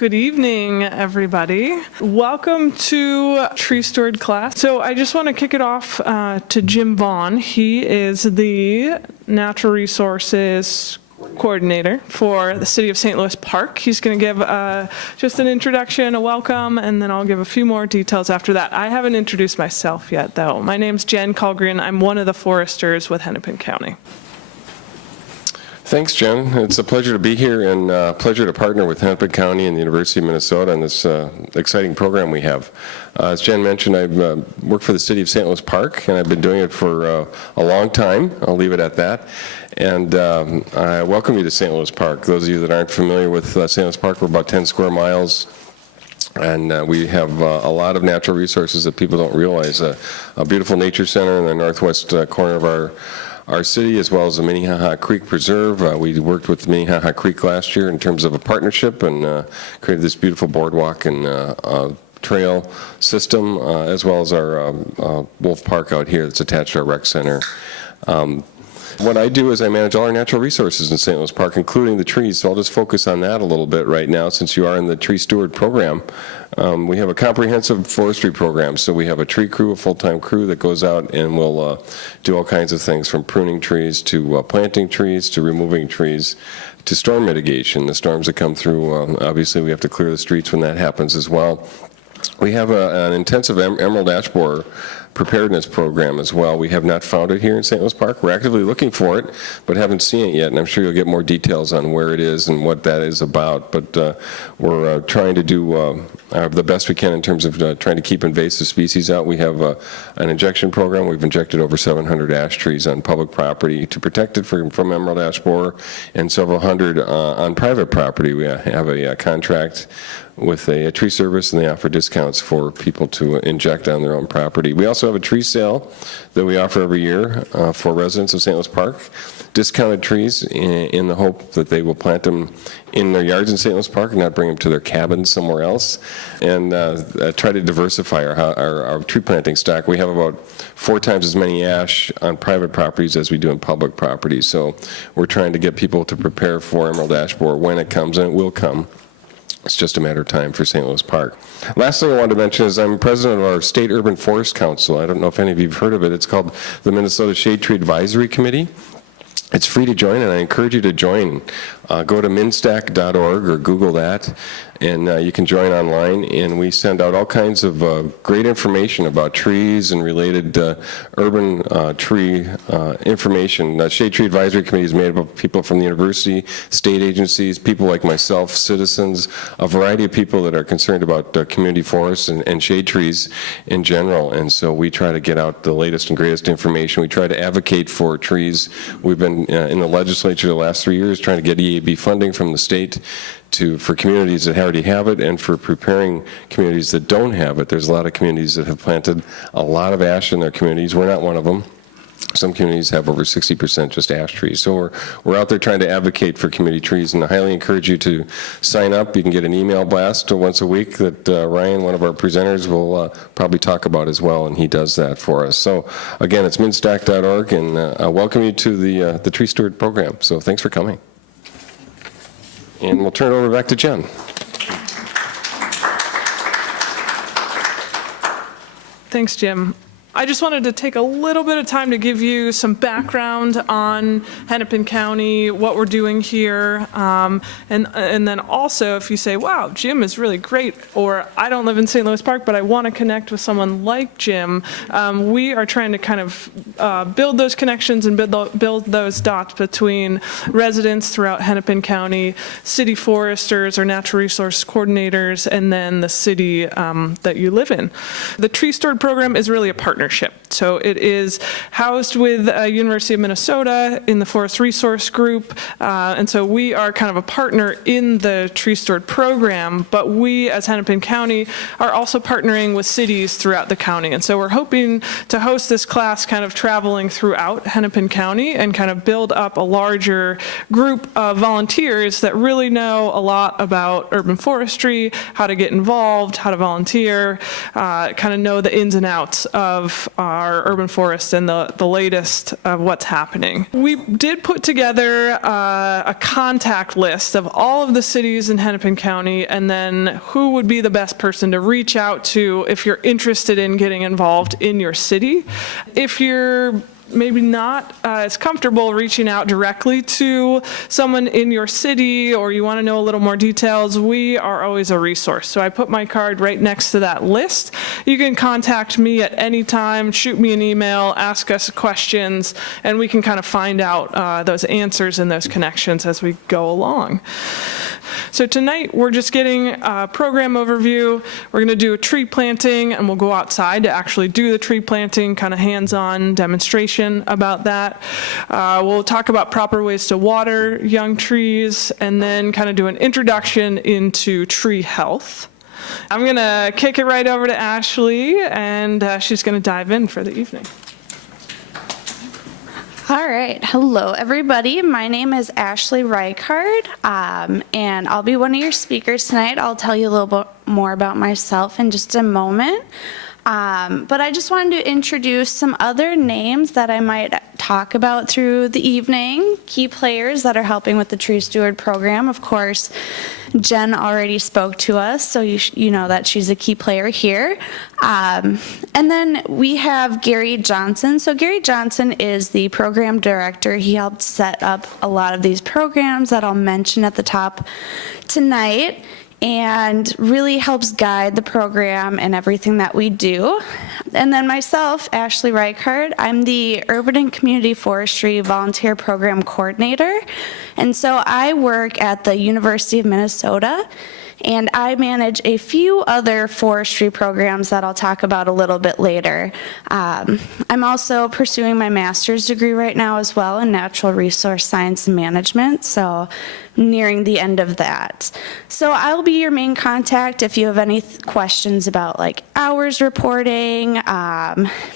Good evening, everybody. Welcome to Tree Steward class. So I just want to kick it off to Jim Vaughn. He is the Natural Resources Coordinator for the City of St. Louis Park. He's going to give just an introduction, a welcome, and then I'll give a few more details after that. I haven't introduced myself yet, though. My name's Jen Colgren. I'm one of the foresters with Hennepin County. Thanks, Jen. It's a pleasure to be here and a pleasure to partner with Hennepin County and the University of Minnesota on this exciting program we have. As Jen mentioned, I've worked for the City of St. Louis Park, and I've been doing it for a long time. I'll leave it at that. And I welcome you to St. Louis Park. Those of you that aren't familiar with St. Louis Park, we're about 10 square miles. And we have a lot of natural resources that people don't realize. A beautiful nature center in the northwest corner of our city, as well as the Minnehaha Creek Preserve. We worked with Minnehaha Creek last year in terms of a partnership and created this beautiful boardwalk and trail system, as well as our Wolf Park out here that's attached to our rec center. What I do is I manage all our natural resources in St. Louis Park, including the trees, so I'll just focus on that a little bit right now since you are in the Tree Steward program. We have a comprehensive forestry program, so we have a tree crew, a full-time crew that goes out and will do all kinds of things from pruning trees to planting trees to removing trees to storm mitigation. The storms that come through, obviously we have to clear the streets when that happens as well. We have an intensive emerald ash borer preparedness program as well. We have not found it here in St. Louis Park. We're actively looking for it, but haven't seen it yet, and I'm sure you'll get more details on where it is and what that is about. But we're trying to do the best we can in terms of trying to keep invasive species out. We have an injection program. We've injected over 700 ash trees on public property to protect it from emerald ash borer, and several hundred on private property. We have a contract with a tree service, and they offer discounts for people to inject on their own property. We also have a tree sale that we offer every year for residents of St. Louis Park. Discounted trees in the hope that they will plant them in their yards in St. Louis Park and not bring them to their cabins somewhere else, and try to diversify our tree planting stock. We have about 4 times as many ash on private properties as we do in public properties, so we're trying to get people to prepare for emerald ash borer when it comes, and it will come. It's just a matter of time for St. Louis Park. Last thing I wanted to mention is I'm president of our State Urban Forest Council. I don't know if any of you have heard of it. It's called the Minnesota Shade Tree Advisory Committee. It's free to join, and I encourage you to join. Go to minstack.org or Google that, and you can join online, and we send out all kinds of great information about trees and related urban tree information. The Shade Tree Advisory Committee is made up of people from the university, state agencies, people like myself, citizens, a variety of people that are concerned about community forests and shade trees in general, and so we try to get out the latest and greatest information. We try to advocate for trees. We've been in the legislature the last 3 years trying to get EAB funding from the state for communities that already have it and for preparing communities that don't have it. There's a lot of communities that have planted a lot of ash in their communities. We're not one of them. Some communities have over 60% just ash trees. So we're out there trying to advocate for community trees, and I highly encourage you to sign up. You can get an email blast once a week that Ryan, one of our presenters, will probably talk about as well, and he does that for us. So again, it's minstack.org, and I welcome you to the Tree Steward program. So thanks for coming. And we'll turn it over back to Jen. Thanks, Jim. I just wanted to take a little bit of time to give you some background on Hennepin County, what we're doing here, and then also if you say, wow, Jim is really great, or I don't live in St. Louis Park, but I want to connect with someone like Jim, we are trying to kind of build those connections and build those dots between residents throughout Hennepin County, city foresters or natural resource coordinators, and then the city that you live in. The Tree Steward program is really a partnership. So it is housed with University of Minnesota in the Forest Resource Group, and so we are kind of a partner in the Tree Steward program, but we as Hennepin County are also partnering with cities throughout the county, and so we're hoping to host this class kind of traveling throughout Hennepin County and kind of build up a larger group of volunteers that really know a lot about urban forestry, how to get involved, how to volunteer, kind of know the ins and outs of of our urban forest and the latest of what's happening. We did put together a contact list of all of the cities in Hennepin County, and then who would be the best person to reach out to if you're interested in getting involved in your city. If you're maybe not as comfortable reaching out directly to someone in your city, or you want to know a little more details, we are always a resource. So I put my card right next to that list. You can contact me at any time, shoot me an email, ask us questions, and we can kind of find out those answers and those connections as we go along. So tonight we're just getting a program overview. We're going to do a tree planting, and we'll go outside to actually do the tree planting, kind of hands-on demonstration about that. We'll talk about proper ways to water young trees, and then kind of do an introduction into tree health. I'm going to kick it right over to Ashley, and she's going to dive in for the evening. All right. Hello, everybody. My name is Ashley Reichard, and I'll be one of your speakers tonight. I'll tell you a little bit more about myself in just a moment. But I just wanted to introduce some other names that I might talk about through the evening, key players that are helping with the Tree Steward program. Of course, Jen already spoke to us, so you know that she's a key player here. And then we have Gary Johnson. So Gary Johnson is the program director. He helped set up a lot of these programs that I'll mention at the top tonight, and really helps guide the program and everything that we do. And then myself, Ashley Reichard, I'm the Urban and Community Forestry Volunteer Program Coordinator. And so I work at the University of Minnesota, and I manage a few other forestry programs that I'll talk about a little bit later. I'm also pursuing my master's degree right now as well in natural resource science and management, so nearing the end of that. So I'll be your main contact if you have any questions about like hours reporting,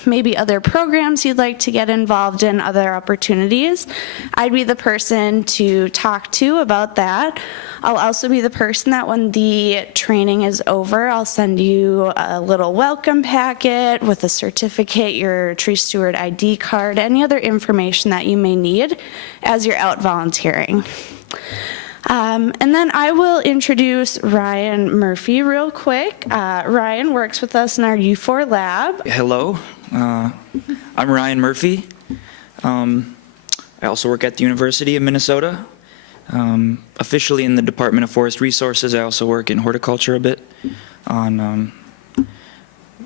maybe other programs you'd like to get involved in, other opportunities. I'd be the person to talk to about that. I'll also be the person that when the training is over, I'll send you a little welcome packet with a certificate, your Tree Steward ID card, any other information that you may need as you're out volunteering. And then I will introduce Ryan Murphy real quick. Ryan works with us in our U4 lab. Hello, I'm Ryan Murphy. I also work at the University of Minnesota. Officially in the Department of Forest Resources. I also work in horticulture a bit on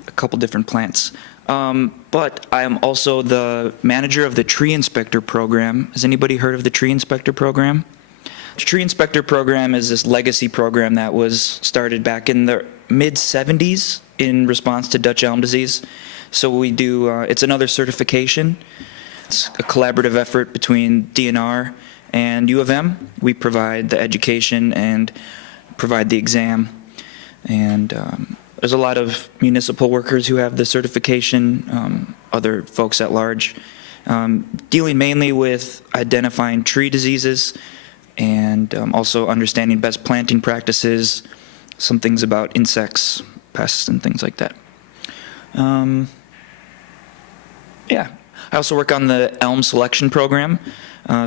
a couple different plants. But I am also the manager of the Tree Inspector program. Has anybody heard of the Tree Inspector program? The Tree Inspector program is this legacy program that was started back in the mid-70s in response to Dutch elm disease. So we do, it's another certification. It's a collaborative effort between DNR and U of M. We provide the education and provide the exam. And there's a lot of municipal workers who have the certification, other folks at large, dealing mainly with identifying tree diseases and also understanding best planting practices, some things about insects, pests, and things like that. Yeah, I also work on the elm selection program.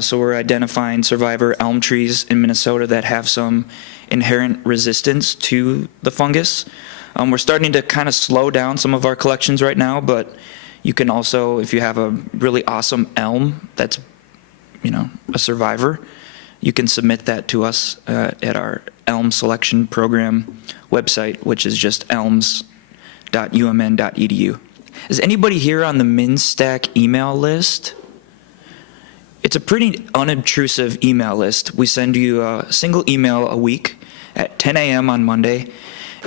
So we're identifying survivor elm trees in Minnesota that have some inherent resistance to the fungus. We're starting to kind of slow down some of our collections right now, but you can also, if you have a really awesome elm that's, a survivor, you can submit that to us at our elm selection program website, which is just elms.umn.edu. Is anybody here on the MinStack email list? It's a pretty unobtrusive email list. We send you a single email a week at 10 a.m. on Monday,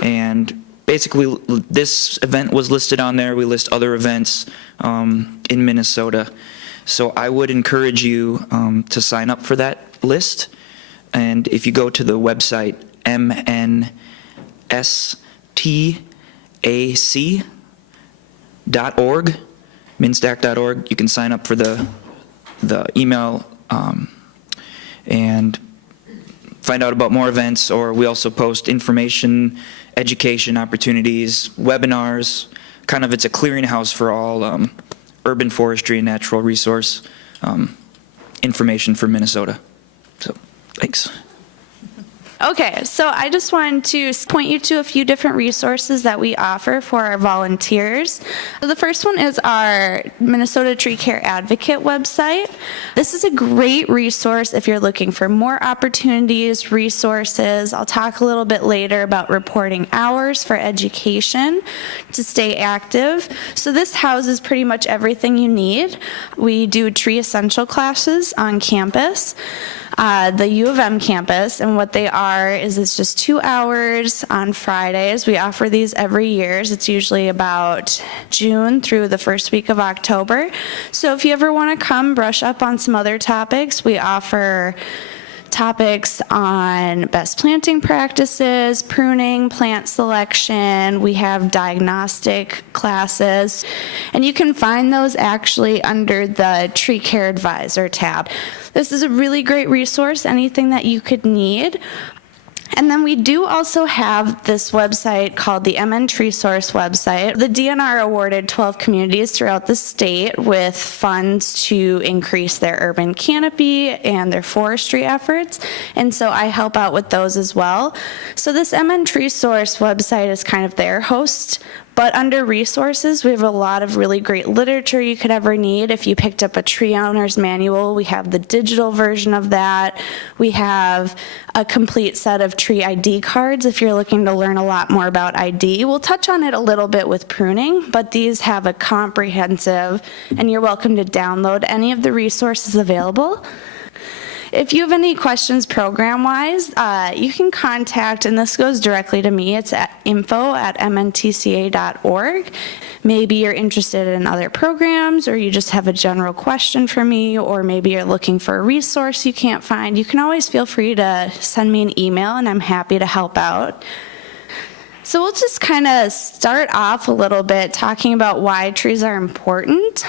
and basically this event was listed on there. We list other events in Minnesota. So I would encourage you to sign up for that list, and if you go to the website mnstac.org, minstac.org, you can sign up for the email and find out about more events, or we also post information, education opportunities, webinars, it's a clearinghouse for all urban forestry and natural resource information for Minnesota. So, thanks. Okay, so I just wanted to point you to a few different resources that we offer for our volunteers. So the first one is our Minnesota Tree Care Advocate website. This is a great resource if you're looking for more opportunities, resources. I'll talk a little bit later about reporting hours for education to stay active. So this houses pretty much everything you need. We do tree essential classes on campus. The U of M campus, and what they are is it's just 2 hours on Fridays. We offer these every year. It's usually about June through the first week of October. So if you ever want to come brush up on some other topics, we offer topics on best planting practices, pruning, plant selection. We have diagnostic classes, and you can find those actually under the Tree Care Advisor tab. This is a really great resource, anything that you could need. And then we do also have this website called the MN Tree Source website. The DNR awarded 12 communities throughout the state with funds to increase their urban canopy and their forestry efforts. And so I help out with those as well. So this MN Tree Source website is kind of their host. But under resources, we have a lot of really great literature you could ever need. If you picked up a tree owner's manual, we have the digital version of that. We have a complete set of tree ID cards if you're looking to learn a lot more about ID. We'll touch on it a little bit with pruning, but these have a comprehensive, and you're welcome to download any of the resources available. If you have any questions program-wise, you can contact, and this goes directly to me, it's at info@mntca.org. Maybe you're interested in other programs, or you just have a general question for me, or maybe you're looking for a resource you can't find. You can always feel free to send me an email, and I'm happy to help out. So we'll just kind of start off a little bit talking about why trees are important.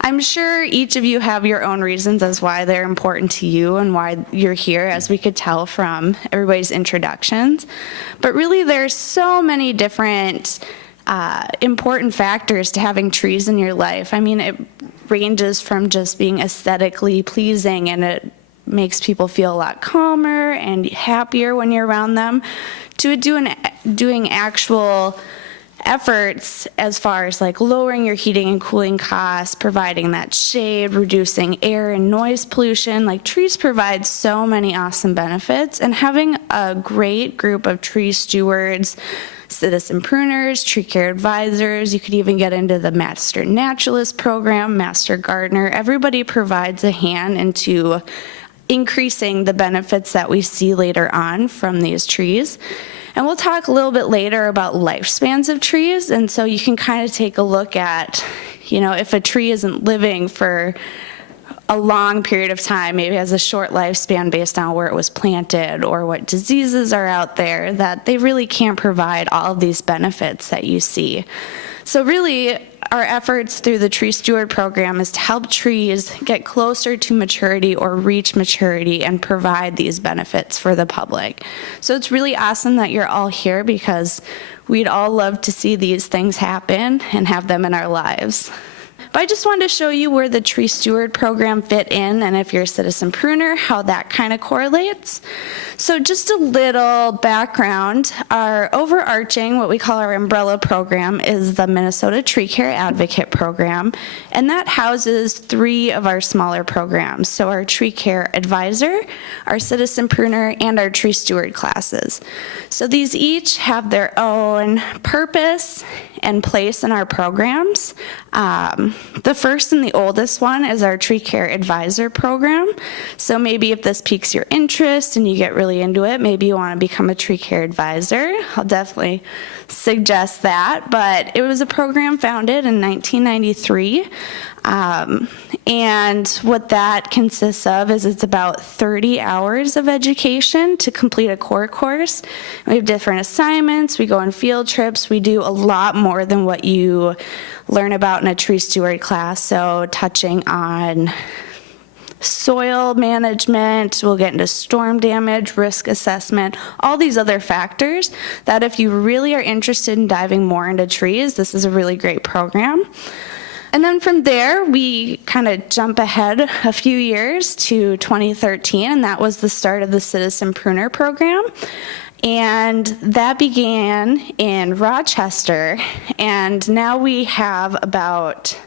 I'm sure each of you have your own reasons as why they're important to you and why you're here, as we could tell from everybody's introductions. But really, there's so many different important factors to having trees in your life. I mean, it ranges from just being aesthetically pleasing, and it makes people feel a lot calmer and happier when you're around them, to doing actual efforts as far as like lowering your heating and cooling costs, providing that shade, reducing air and noise pollution. Like, trees provide so many awesome benefits, and having a great group of tree stewards, citizen pruners, tree care advisors, you could even get into the Master Naturalist program, Master Gardener. Everybody provides a hand into increasing the benefits that we see later on from these trees. And we'll talk a little bit later about lifespans of trees, and so you can kind of take a look at, if a tree isn't living for a long period of time, maybe has a short lifespan based on where it was planted or what diseases are out there, that they really can't provide all of these benefits that you see. So really, our efforts through the Tree Steward program is to help trees get closer to maturity or reach maturity and provide these benefits for the public. So it's really awesome that you're all here, because we'd all love to see these things happen and have them in our lives. But I just wanted to show you where the Tree Steward program fit in, and if you're a citizen pruner, how that kind of correlates. So just a little background. Our overarching, what we call our umbrella program, is the Minnesota Tree Care Advocate program, and that houses 3 of our smaller programs. So our Tree Care Advisor, our Citizen Pruner, and our Tree Steward classes. So these each have their own purpose and place in our programs. The first and the oldest one is our Tree Care Advisor program. So maybe if this piques your interest and you get really into it, maybe you want to become a Tree Care Advisor. I'll definitely suggest that. But it was a program founded in 1993. And what that consists of is it's about 30 hours of education to complete a core course. We have different assignments, we go on field trips, we do a lot more than what you learn about in a tree steward class. So touching on soil management, we'll get into storm damage, risk assessment, all these other factors that if you really are interested in diving more into trees, this is a really great program. And then from there, we kind of jump ahead a few years to 2013, and that was the start of the Citizen Pruner program. And that began in Rochester, and now we have about,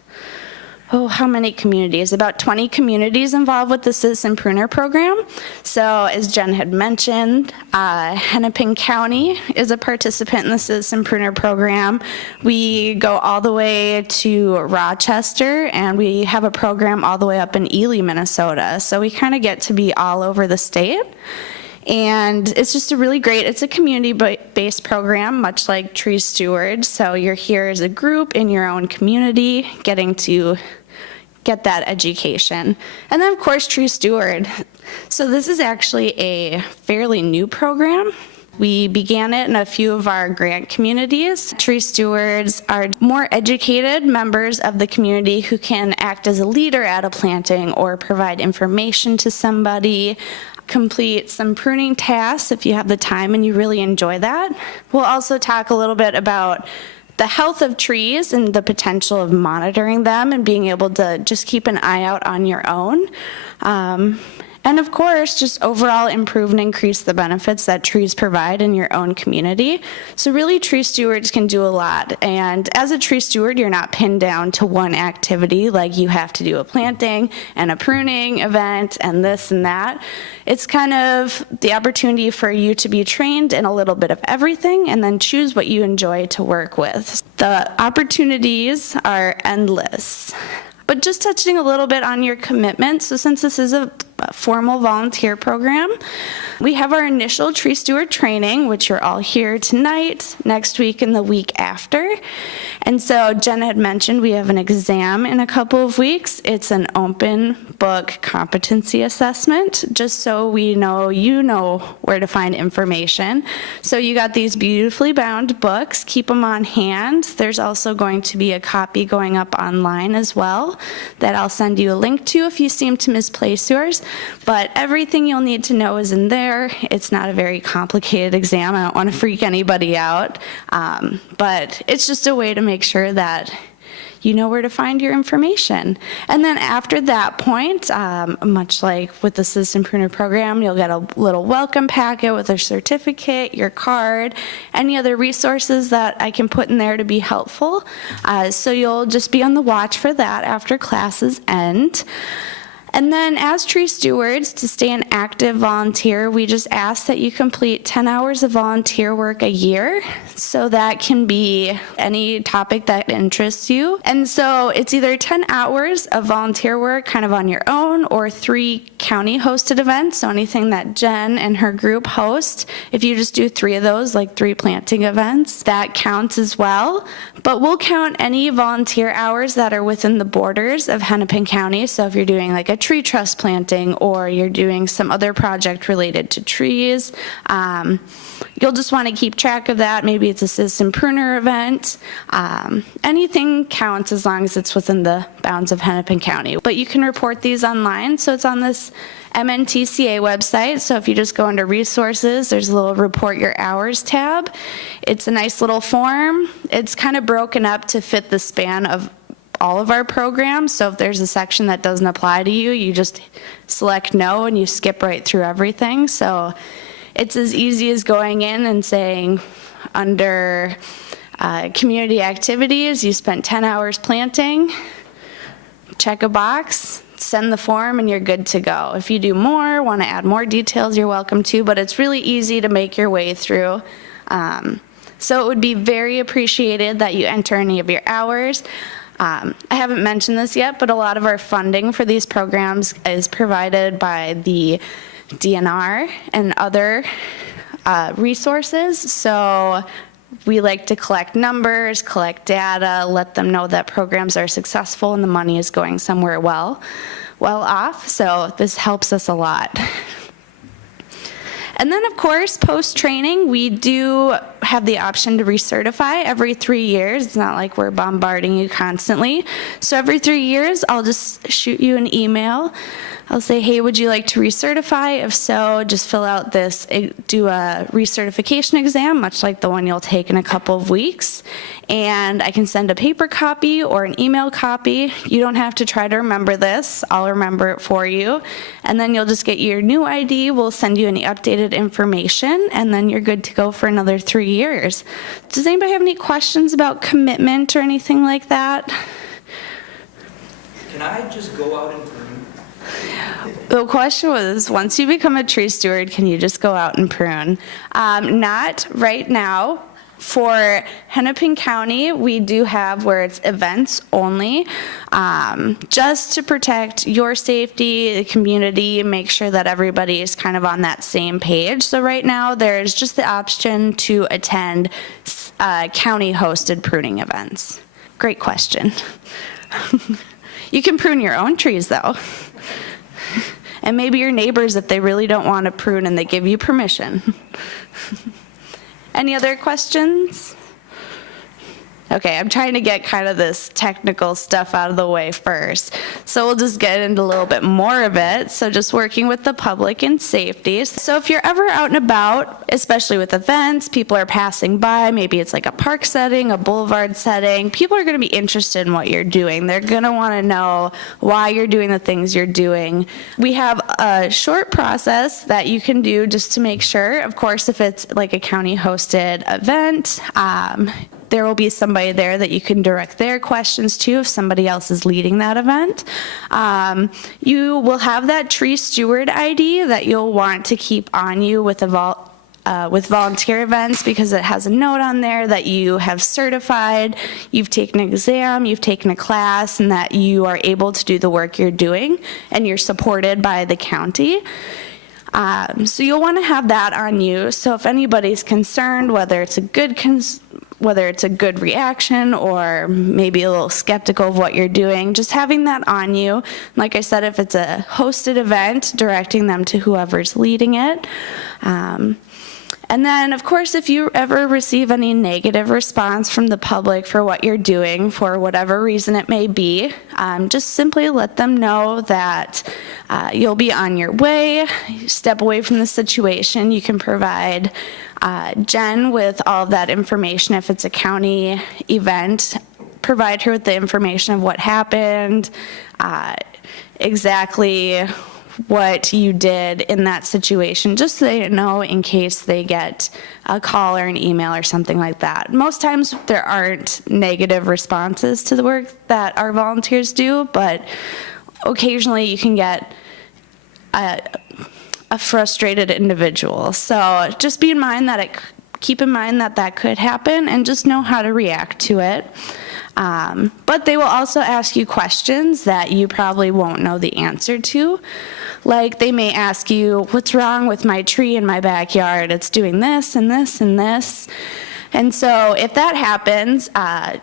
how many communities? About 20 communities involved with the Citizen Pruner program. So as Jen had mentioned, Hennepin County is a participant in the Citizen Pruner program. We go all the way to Rochester, and we have a program all the way up in Ely, Minnesota. So we kind of get to be all over the state. And it's just it's a community-based program, much like Tree Steward. So you're here as a group in your own community, getting to get that education. And then, of course, Tree Steward. So this is actually a fairly new program. We began it in a few of our grant communities. Tree stewards are more educated members of the community who can act as a leader at a planting or provide information to somebody, complete some pruning tasks if you have the time and you really enjoy that. We'll also talk a little bit about the health of trees and the potential of monitoring them and being able to just keep an eye out on your own. And of course, just overall improve and increase the benefits that trees provide in your own community. So really, tree stewards can do a lot. And as a tree steward, you're not pinned down to one activity, like you have to do a planting and a pruning event and this and that. It's kind of the opportunity for you to be trained in a little bit of everything and then choose what you enjoy to work with. The opportunities are endless. But just touching a little bit on your commitment, so since this is a formal volunteer program, we have our initial tree steward training, which you're all here tonight, next week, and the week after. And so Jen had mentioned we have an exam in a couple of weeks. It's an open book competency assessment, just so we know you know where to find information. So you got these beautifully bound books, keep them on hand. There's also going to be a copy going up online as well that I'll send you a link to if you seem to misplace yours. But everything you'll need to know is in there. It's not a very complicated exam. I don't want to freak anybody out. But it's just a way to make sure that you know where to find your information. And then after that point, much like with the Citizen Pruner program, you'll get a little welcome packet with a certificate, your card, any other resources that I can put in there to be helpful. So you'll just be on the watch for that after classes end. And then as tree stewards, to stay an active volunteer, we just ask that you complete 10 hours of volunteer work a year. So that can be any topic that interests you. And so it's either 10 hours of volunteer work kind of on your own or 3 county hosted events. So anything that Jen and her group host, if you just do 3 of those, like 3 planting events, that counts as well. But we'll count any volunteer hours that are within the borders of Hennepin County. So if you're doing like a tree truss planting or you're doing some other project related to trees, you'll just want to keep track of that. Maybe it's a Citizen Pruner event. Anything counts as long as it's within the bounds of Hennepin County. But you can report these online. So it's on this MNTCA website. So if you just go under resources, there's a little report your hours tab. It's a nice little form. It's kind of broken up to fit the span of all of our programs. So if there's a section that doesn't apply to you, you just select no and you skip right through everything. So it's as easy as going in and saying under community activities, you spent 10 hours planting, check a box, send the form, and you're good to go. If you do more, want to add more details, you're welcome to, but it's really easy to make your way through. So it would be very appreciated that you enter any of your hours. I haven't mentioned this yet, but a lot of our funding for these programs is provided by the DNR and other resources. So we like to collect numbers, collect data, let them know that programs are successful and the money is going somewhere well off. So this helps us a lot. And then, of course, post-training, we do have the option to recertify every 3 years. It's not like we're bombarding you constantly. So every 3 years, I'll just shoot you an email I'll say, hey, would you like to recertify? If so, just fill out this, do a recertification exam, much like the one you'll take in a couple of weeks. And I can send a paper copy or an email copy. You don't have to try to remember this. I'll remember it for you. And then you'll just get your new ID. We'll send you any updated information, and then you're good to go for another 3 years. Does anybody have any questions about commitment or anything like that? Can I just go out and prune? The question was, once you become a tree steward, can you just go out and prune? Not right now. For Hennepin County, we do have where it's events only, just to protect your safety, the community, make sure that everybody is kind of on that same page. So right now, there's just the option to attend county-hosted pruning events. Great question. You can prune your own trees, though. And maybe your neighbors if they really don't want to prune and they give you permission. Any other questions? Okay, I'm trying to get kind of this technical stuff out of the way first. So we'll just get into a little bit more of it. So just working with the public and safety. So if you're ever out and about, especially with events, people are passing by, maybe it's like a park setting, a boulevard setting, people are going to be interested in what you're doing. They're going to want to know why you're doing the things you're doing. We have a short process that you can do just to make sure. Of course, if it's like a county-hosted event, there will be somebody there that you can direct their questions to if somebody else is leading that event. You will have that tree steward ID that you'll want to keep on you with volunteer events, because it has a note on there that you have certified, you've taken an exam, you've taken a class, and that you are able to do the work you're doing and you're supported by the county. So you'll want to have that on you. So if anybody's concerned, whether it's a good reaction or maybe a little skeptical of what you're doing, just having that on you. Like I said, if it's a hosted event, directing them to whoever's leading it. And then, of course, if you ever receive any negative response from the public for what you're doing, for whatever reason it may be, just simply let them know that you'll be on your way, step away from the situation. You can provide Jen with all of that information. If it's a county event, provide her with the information of what happened, exactly what you did in that situation, just so they know in case they get a call or an email or something like that. Most times there aren't negative responses to the work that our volunteers do, but occasionally you can get a frustrated individual. So just keep in mind that that could happen, and just know how to react to it. But they will also ask you questions that you probably won't know the answer to. Like, they may ask you, what's wrong with my tree in my backyard? It's doing this and this and this. And so if that happens,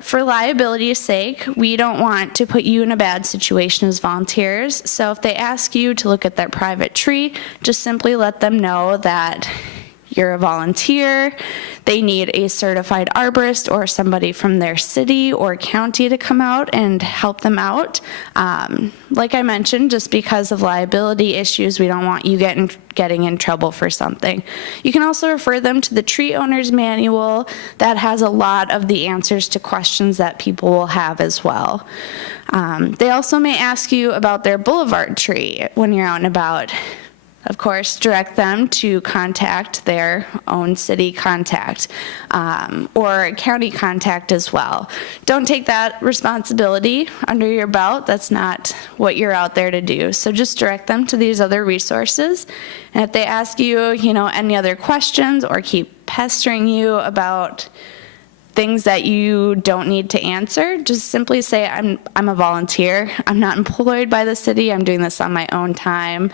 for liability's sake, we don't want to put you in a bad situation as volunteers. So if they ask you to look at their private tree, just simply let them know that you're a volunteer, they need a certified arborist or somebody from their city or county to come out and help them out. Like I mentioned, just because of liability issues, we don't want you getting in trouble for something. You can also refer them to the tree owner's manual that has a lot of the answers to questions that people will have as well. They also may ask you about their boulevard tree when you're out and about. Of course, direct them to contact their own city contact or county contact as well. Don't take that responsibility under your belt. That's not what you're out there to do. So just direct them to these other resources. And if they ask you, any other questions or keep pestering you about things that you don't need to answer, just simply say, I'm a volunteer. I'm not employed by the city. I'm doing this on my own time.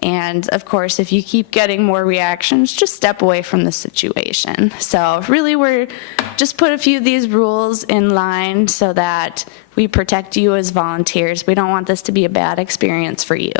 And of course, if you keep getting more reactions, just step away from the situation. So really, we're just put a few of these rules in line so that we protect you as volunteers. We don't want this to be a bad experience for you.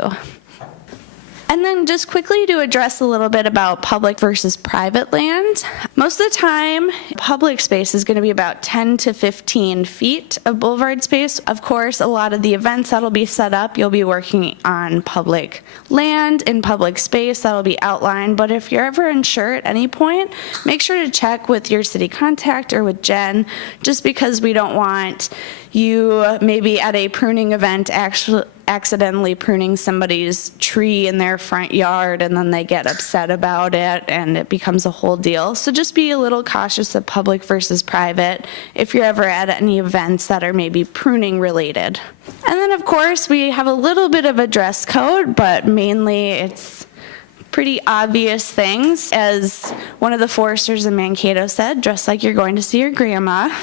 And then just quickly to address a little bit about public versus private land. Most of the time, public space is going to be about 10 to 15 feet of boulevard space. Of course, a lot of the events that'll be set up, you'll be working on public land in public space that'll be outlined. But if you're ever unsure at any point, make sure to check with your city contact or with Jen, just because we don't want you maybe at a pruning event actually accidentally pruning somebody's tree in their front yard and then they get upset about it and it becomes a whole deal. So just be a little cautious of public versus private if you're ever at any events that are maybe pruning related. And then of course we have a little bit of a dress code, but mainly it's pretty obvious things. As one of the foresters in Mankato said, dress like you're going to see your grandma.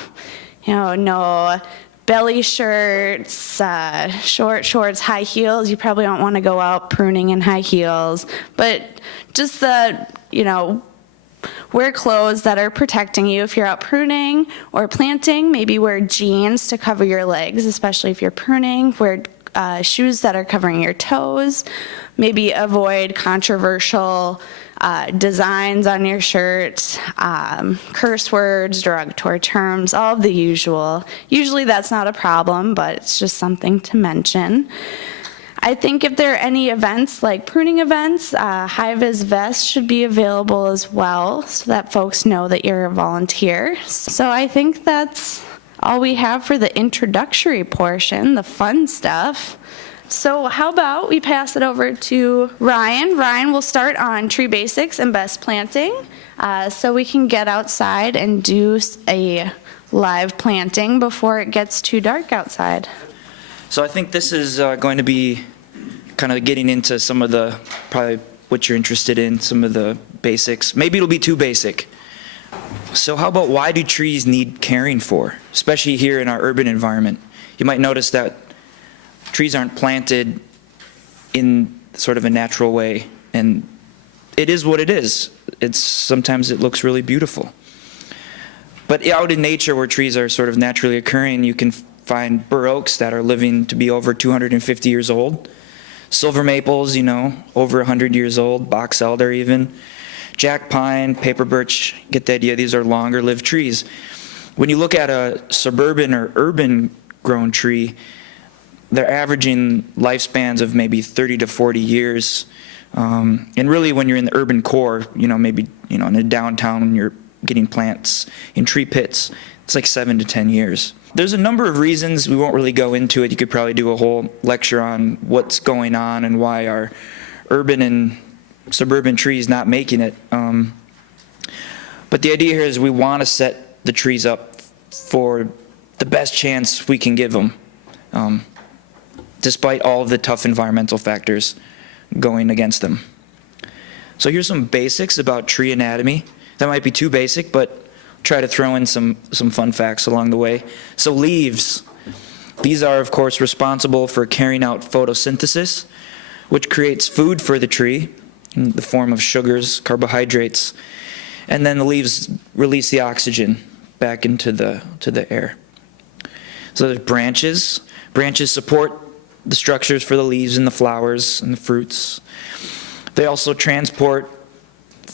You know, no belly shirts, short shorts, high heels. You probably don't want to go out pruning in high heels, but just wear clothes that are protecting you if you're out pruning or planting. Maybe wear jeans to cover your legs, especially if you're pruning. Wear shoes that are covering your toes. Maybe avoid controversial designs on your shirt, curse words, derogatory terms, all of the usual. Usually that's not a problem, but it's just something to mention. I think if there are any events like pruning events, high-vis vests should be available as well so that folks know that you're a volunteer. So I think that's all we have for the introductory portion, the fun stuff. So how about we pass it over to Ryan. Ryan will start on tree basics and best planting so we can get outside and do a live planting before it gets too dark outside. So I think this is going to be kind of getting into some of the, probably what you're interested in, some of the basics. Maybe it'll be too basic. So how about why do trees need caring for, especially here in our urban environment? You might notice that trees aren't planted in sort of a natural way, and it is what it is. Sometimes it looks really beautiful. But out in nature where trees are sort of naturally occurring, you can find bur oaks that are living to be over 250 years old, silver maples, over 100 years old, box elder even, jack pine, paper birch, get the idea, these are longer lived trees. When you look at a suburban or urban grown tree, they're averaging lifespans of maybe 30 to 40 years. And really when you're in the urban core, maybe, in a downtown when you're getting plants in tree pits, it's like 7 to 10 years. There's a number of reasons. We won't really go into it. You could probably do a whole lecture on what's going on and why our urban and suburban trees not making it. But the idea here is we want to set the trees up for the best chance we can give them, despite all of the tough environmental factors going against them. So here's some basics about tree anatomy. That might be too basic, but try to throw in some fun facts along the way. So leaves. These are, of course, responsible for carrying out photosynthesis, which creates food for the tree in the form of sugars, carbohydrates, and then the leaves release the oxygen back into the air. So there's branches. Branches support the structures for the leaves and the flowers and the fruits. They also transport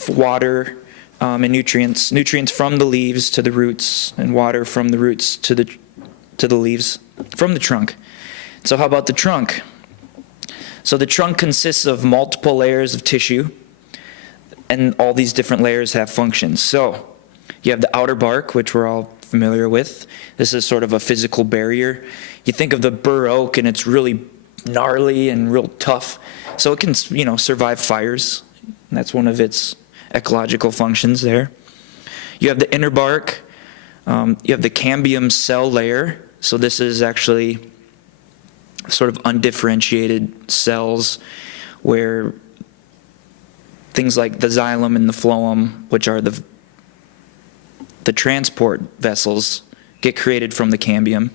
water and nutrients from the leaves to the roots, and water from the roots to the leaves from the trunk. So how about the trunk? So the trunk consists of multiple layers of tissue, and all these different layers have functions. So you have the outer bark, which we're all familiar with. This is sort of a physical barrier. You think of the bur oak, and it's really gnarly and real tough. So it can, survive fires. And that's one of its ecological functions there. You have the inner bark. You have the cambium cell layer. So this is actually sort of undifferentiated cells where things like the xylem and the phloem, which are the transport vessels, get created from the cambium.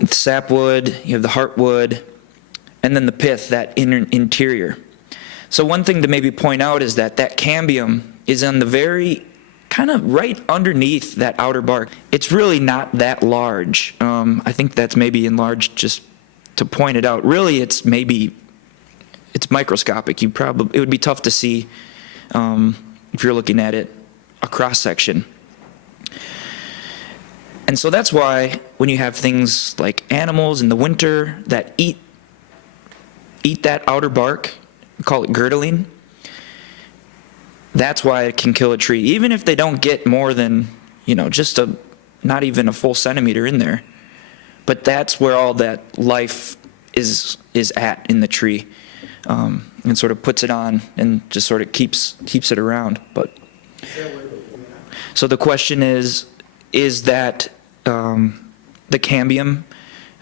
The sapwood, you have the heartwood, and then the pith, that interior. So one thing to maybe point out is that cambium is on the very kind of right underneath that outer bark. It's really not that large. I think that's maybe enlarged just to point it out. Really, it's maybe it's microscopic. It would be tough to see if you're looking at it a cross section. And so that's why when you have things like animals in the winter that eat that outer bark, we call it girdling, that's why it can kill a tree. Even if they don't get more than, just not even a full centimeter in there. But that's where all that life is at in the tree, and sort of puts it on and just sort of keeps it around. But so the question is that the cambium,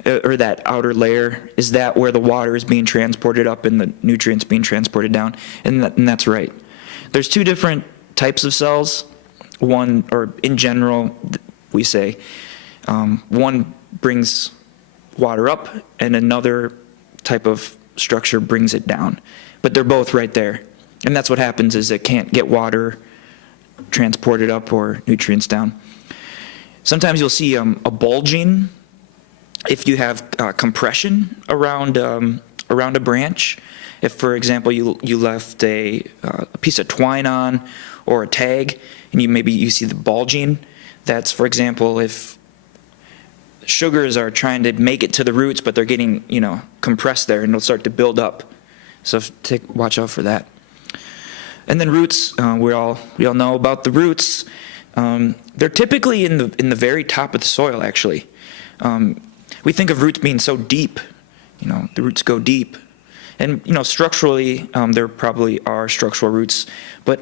or that outer layer, is that where the water is being transported up and the nutrients being transported down? And that's right. There's two different types of cells. One, or in general, we say, one brings water up and another type of structure brings it down. But they're both right there. And that's what happens, is it can't get water transported up or nutrients down. Sometimes you'll see a bulging if you have compression around a branch. If, for example, you left a piece of twine on or a tag, and maybe you see the bulging, that's, for example, if sugars are trying to make it to the roots, but they're getting, compressed there, and it'll start to build up. So watch out for that. And then roots, we all know about the roots. They're typically in the very top of the soil, actually. We think of roots being so deep, the roots go deep. And, structurally, there probably are structural roots, but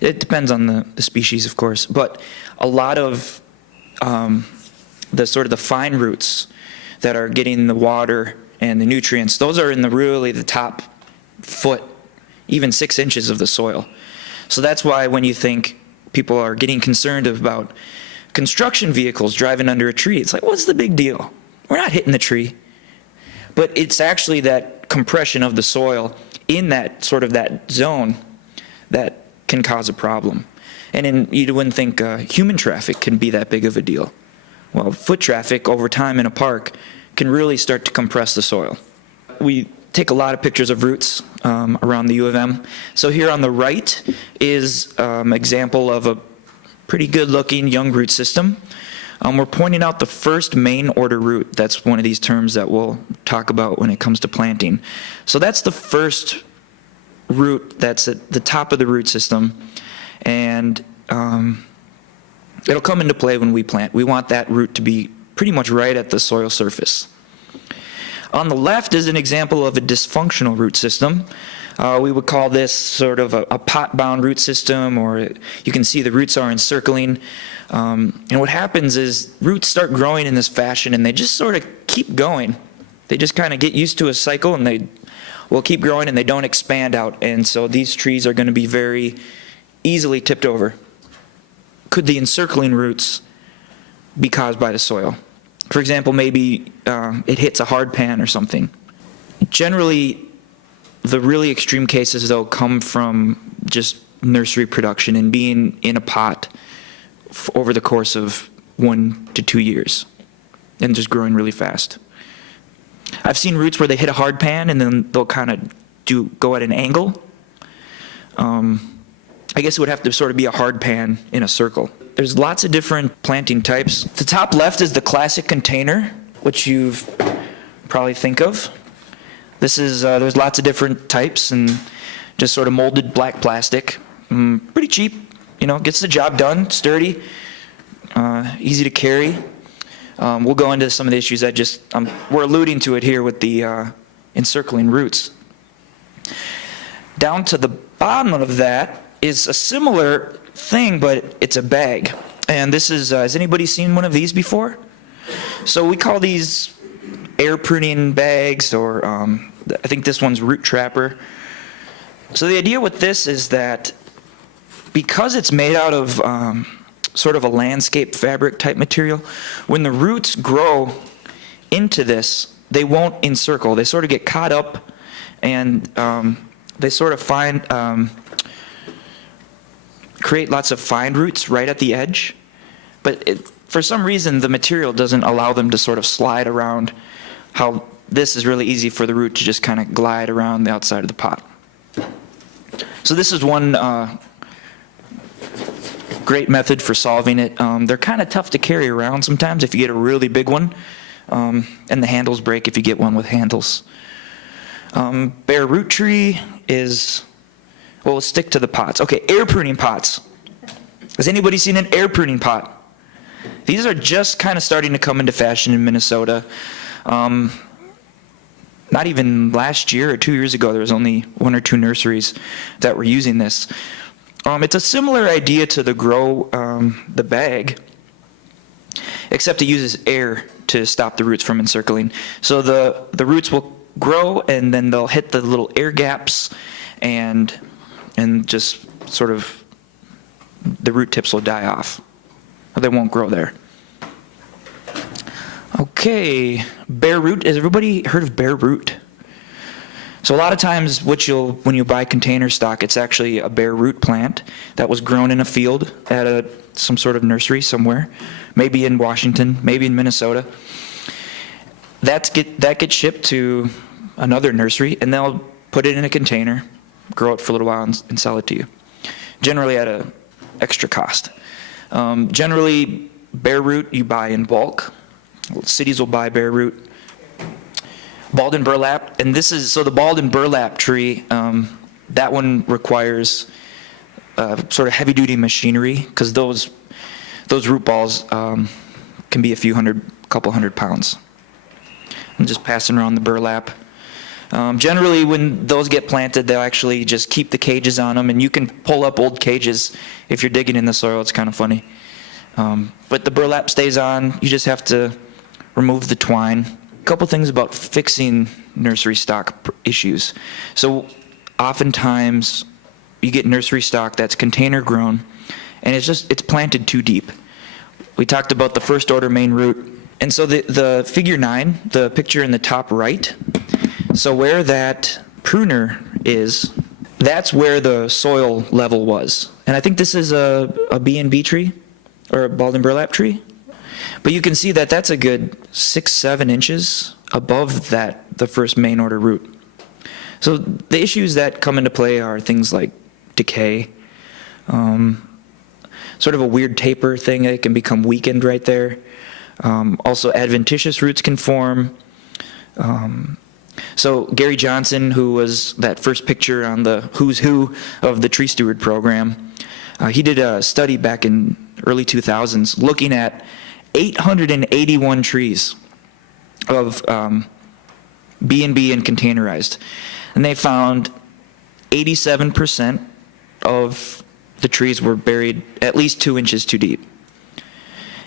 it depends on the species, of course, but a lot of the sort of the fine roots that are getting the water and the nutrients, those are in the top foot, even 6 inches of the soil. So that's why when you think people are getting concerned about construction vehicles driving under a tree, it's like, what's the big deal? We're not hitting the tree. But it's actually that compression of the soil in that sort of that zone that can cause a problem. And you wouldn't think human traffic can be that big of a deal. Well, foot traffic over time in a park can really start to compress the soil. We take a lot of pictures of roots around the U of M. So here on the right is an example of a pretty good-looking young root system. We're pointing out the first main order root. That's one of these terms that we'll talk about when it comes to planting. So that's the first root that's at the top of the root system, and it'll come into play when we plant. We want that root to be pretty much right at the soil surface. On the left is an example of a dysfunctional root system. We would call this sort of a pot-bound root system, or you can see the roots are encircling. And what happens is roots start growing in this fashion, and they just sort of keep going. They just kind of get used to a cycle, and they will keep growing, and they don't expand out. And so these trees are going to be very easily tipped over. Could the encircling roots be caused by the soil? For example, maybe it hits a hard pan or something. Generally, the really extreme cases, though, come from just nursery production and being in a pot over the course of 1 to 2 years and just growing really fast. I've seen roots where they hit a hard pan and then they'll kind of go at an angle. I guess it would have to sort of be a hard pan in a circle. There's lots of different planting types. The top left is the classic container, which you've probably think of. This is, there's lots of different types and just sort of molded black plastic. Pretty cheap, gets the job done, sturdy, easy to carry. We'll go into some of the issues that we're alluding to it here with the encircling roots. Down to the bottom of that is a similar thing, but it's a bag. And this is, has anybody seen one of these before? So we call these air pruning bags, or I think this one's root trapper. So the idea with this is that because it's made out of sort of a landscape fabric type material, when the roots grow into this, they won't encircle. They sort of get caught up, and they sort of create lots of fine roots right at the edge. But for some reason, the material doesn't allow them to sort of slide around how this is really easy for the root to just kind of glide around the outside of the pot. So this is one great method for solving it. They're kind of tough to carry around sometimes if you get a really big one, and the handles break if you get one with handles. Bare root tree is, well, let's stick to the pots. Okay, air pruning pots. Has anybody seen an air pruning pot? These are just kind of starting to come into fashion in Minnesota. Not even last year or 2 years ago, there was only 1 or 2 nurseries that were using this. It's a similar idea to the grow the bag, except it uses air to stop the roots from encircling. So the roots will grow, and then they'll hit the little air gaps, and just sort of the root tips will die off. They won't grow there. Okay, bare root. Has everybody heard of bare root? So a lot of times when you buy container stock, it's actually a bare root plant that was grown in a field at some sort of nursery somewhere, maybe in Washington, maybe in Minnesota. That gets shipped to another nursery, and they'll put it in a container, grow it for a little while, and sell it to you, generally at an extra cost. Generally, bare root you buy in bulk. Cities will buy bare root. Balled and burlap, and so the balled and burlap tree, that one requires sort of heavy-duty machinery, because those root balls can be couple hundred pounds. I'm just passing around the burlap. Generally, when those get planted, they'll actually just keep the cages on them, and you can pull up old cages if you're digging in the soil. It's kind of funny. But the burlap stays on. You just have to remove the twine. A couple things about fixing nursery stock issues. So oftentimes you get nursery stock that's container grown, and it's planted too deep. We talked about the first order main root. And so the figure 9, the picture in the top right, so where that pruner is, that's where the soil level was. And I think this is a B&B tree, or a balled and burlap tree. But you can see that that's a good 6-7 inches above the first main order root. So the issues that come into play are things like decay, sort of a weird taper thing that can become weakened right there. Also adventitious roots can form. So Gary Johnson, who was that first picture on the who's who of the Tree Steward program, he did a study back in early 2000s looking at 881 trees of B&B and containerized. And they found 87% of the trees were buried at least 2 inches too deep.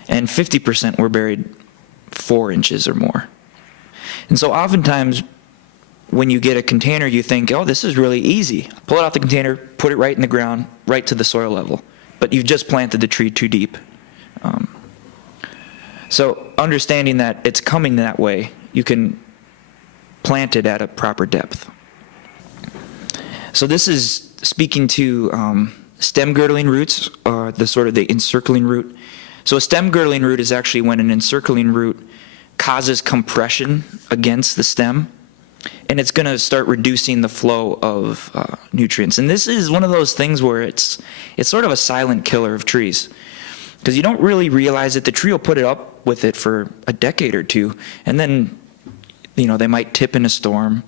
And 50% were buried 4 inches or more. And so oftentimes when you get a container, you think, oh, this is really easy. Pull it out the container, put it right in the ground, right to the soil level. But you've just planted the tree too deep. So understanding that it's coming that way, you can plant it at a proper depth. So this is speaking to stem girdling roots, the encircling root. So a stem girdling root is actually when an encircling root causes compression against the stem, and it's going to start reducing the flow of nutrients. And this is one of those things where it's sort of a silent killer of trees, because you don't really realize it. The tree will put it up with it for a decade or two, and then they might tip in a storm,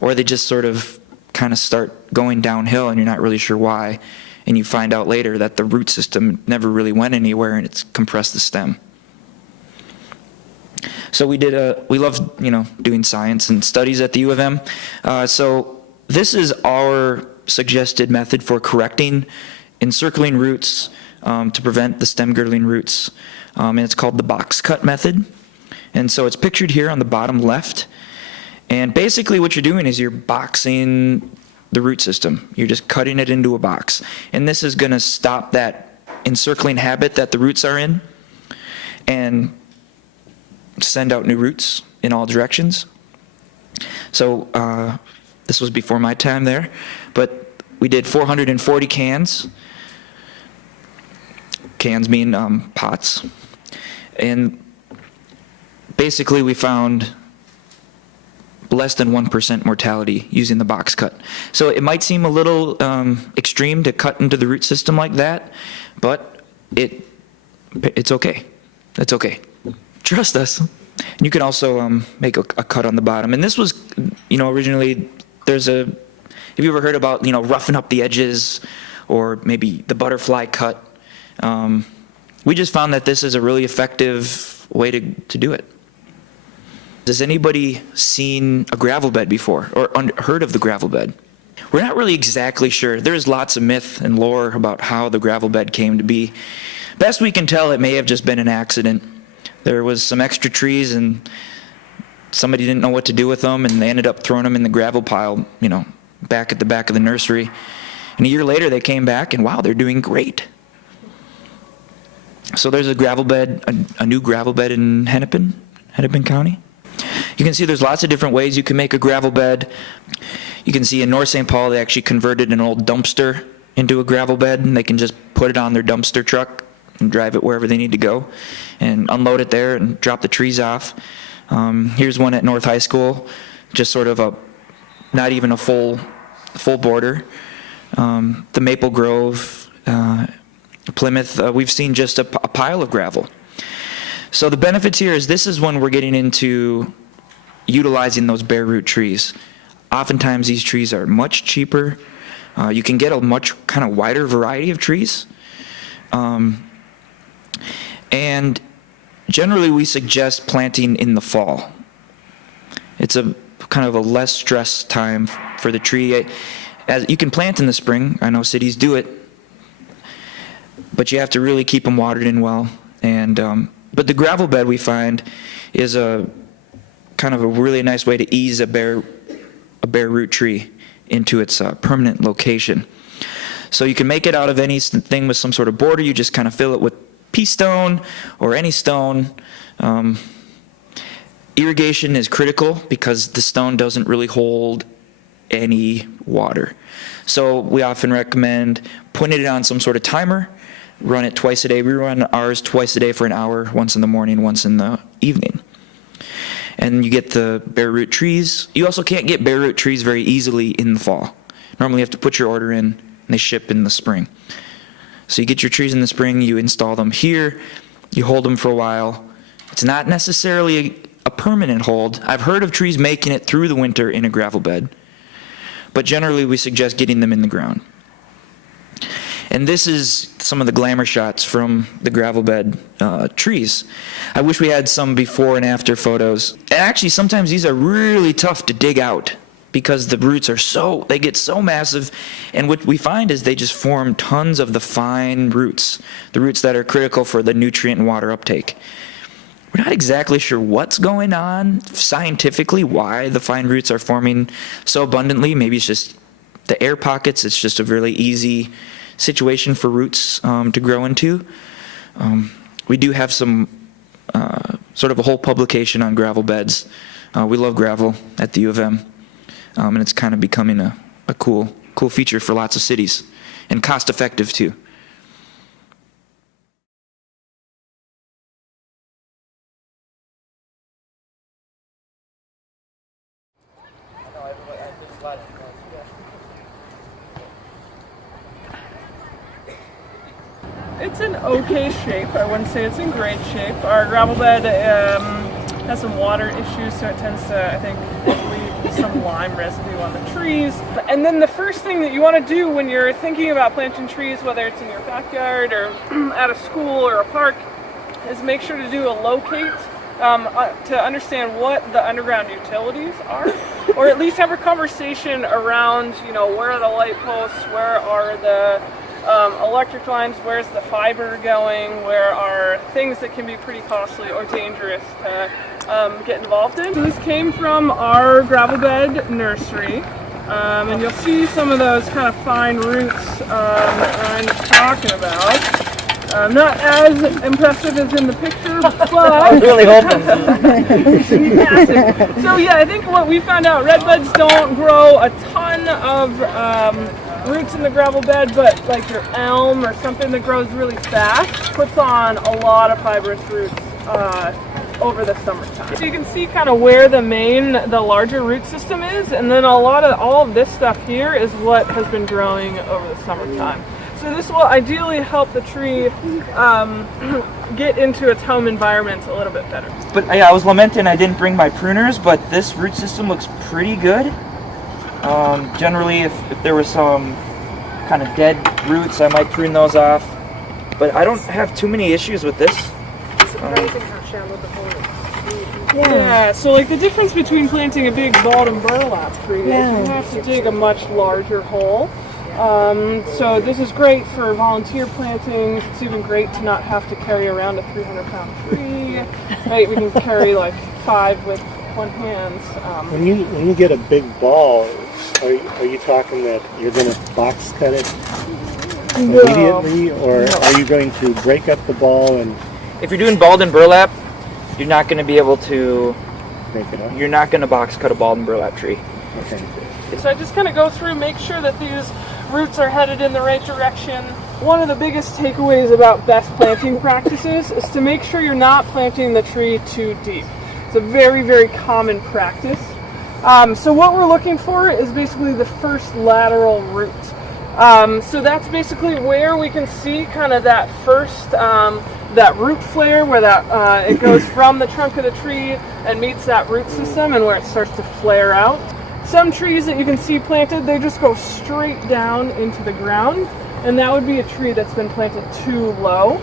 or they just sort of kind of start going downhill, and you're not really sure why. And you find out later that the root system never really went anywhere, and it's compressed the stem. So we love doing science and studies at the U of M. So this is our suggested method for correcting encircling roots to prevent the stem girdling roots. And it's called the box cut method. And so it's pictured here on the bottom left. And basically what you're doing is you're boxing the root system. You're just cutting it into a box. And this is going to stop that encircling habit that the roots are in and send out new roots in all directions. So this was before my time there, but we did 440 cans. Cans mean pots. And basically we found less than 1% mortality using the box cut. So it might seem a little extreme to cut into the root system like that, but it's okay. It's okay. Trust us. And you can also make a cut on the bottom. And this was, originally have you ever heard about, roughing up the edges or maybe the butterfly cut? We just found that this is a really effective way to do it. Has anybody seen a gravel bed before or heard of the gravel bed? We're not really exactly sure. There's lots of myth and lore about how the gravel bed came to be. Best we can tell, it may have just been an accident. There was some extra trees and somebody didn't know what to do with them, and they ended up throwing them in the gravel pile, back at the back of the nursery. And a year later they came back and wow, they're doing great. So there's a gravel bed, a new gravel bed in Hennepin County. You can see there's lots of different ways you can make a gravel bed. You can see in North St. Paul they actually converted an old dumpster into a gravel bed, and they can just put it on their dumpster truck and drive it wherever they need to go and unload it there and drop the trees off. Here's one at North High School, just sort of not even a full border. The Maple Grove, Plymouth, we've seen just a pile of gravel. So the benefits here is this is when we're getting into utilizing those bare root trees. Oftentimes these trees are much cheaper. You can get a much kind of wider variety of trees. And generally we suggest planting in the fall. It's a kind of a less stress time for the tree. As you can plant in the spring, I know cities do it, but you have to really keep them watered in well. And but the gravel bed we find is a kind of a really nice way to ease a bare root tree into its permanent location. So you can make it out of anything with some sort of border. You just kind of fill it with pea stone or any stone. Irrigation is critical because the stone doesn't really hold any water. So we often recommend putting it on some sort of timer, run it twice a day. We run ours twice a day for an hour, once in the morning, once in the evening. And you get the bare root trees. You also can't get bare root trees very easily in the fall. Normally you have to put your order in and they ship in the spring. So you get your trees in the spring, you install them here, you hold them for a while. It's not necessarily a permanent hold. I've heard of trees making it through the winter in a gravel bed, but generally we suggest getting them in the ground. And this is some of the glamour shots from the gravel bed trees. I wish we had some before and after photos. And actually, sometimes these are really tough to dig out because the roots are they get so massive. And what we find is they just form tons of the fine roots, the roots that are critical for the nutrient and water uptake. We're not exactly sure what's going on scientifically, why the fine roots are forming so abundantly. Maybe it's just the air pockets. It's just a really easy situation for roots to grow into. We do have some sort of a whole publication on gravel beds. We love gravel at the U of M, and it's kind of becoming a cool feature for lots of cities, and cost effective too. It's in okay shape. I wouldn't say it's in great shape. Our gravel bed has some water issues, so it tends to, I think, leave some lime residue on the trees. And then the first thing that you want to do when you're thinking about planting trees, whether it's in your backyard or at a school or a park, is make sure to do a locate to understand what the underground utilities are, or at least have a conversation around, where are the light posts, where are the electric lines, where's the fiber going, where are things that can be pretty costly or dangerous to get involved in. So this came from our gravel bed nursery, and you'll see some of those kind of fine roots that Ryan is talking about. Not as impressive as in the picture, but I was really hoping. Massive. So yeah, I think what we found out, red beds don't grow a ton of roots in the gravel bed, but like your elm or something that grows really fast puts on a lot of fibrous roots. over the summertime. So you can see kind of where the larger root system is, and then all of this stuff here is what has been growing over the summertime. So this will ideally help the tree get into its home environment a little bit better. But I was lamenting I didn't bring my pruners, but this root system looks pretty good. Generally, if there was some kind of dead roots, I might prune those off. But I don't have too many issues with this. It's surprising how shallow the hole is. Yeah, so like the difference between planting a big balled and burlap tree is you have to dig a much larger hole. So this is great for volunteer planting. It's even great to not have to carry around a 300-pound tree. Right, we can carry like 5 with one hand. When you get a big ball, are you talking that you're going to box cut it immediately, or are you going to break up the ball and If you're doing balled and burlap, you're not going to be able to. break it up? You're not going to box cut a balled and burlap tree. Okay. So I just kind of go through, make sure that these roots are headed in the right direction. One of the biggest takeaways about best planting practices is to make sure you're not planting the tree too deep. It's a very, very common practice. So what we're looking for is basically the first lateral root. So that's basically where we can see kind of that first, that root flare, where that it goes from the trunk of the tree and meets that root system, and where it starts to flare out. Some trees that you can see planted, they just go straight down into the ground, and that would be a tree that's been planted too low.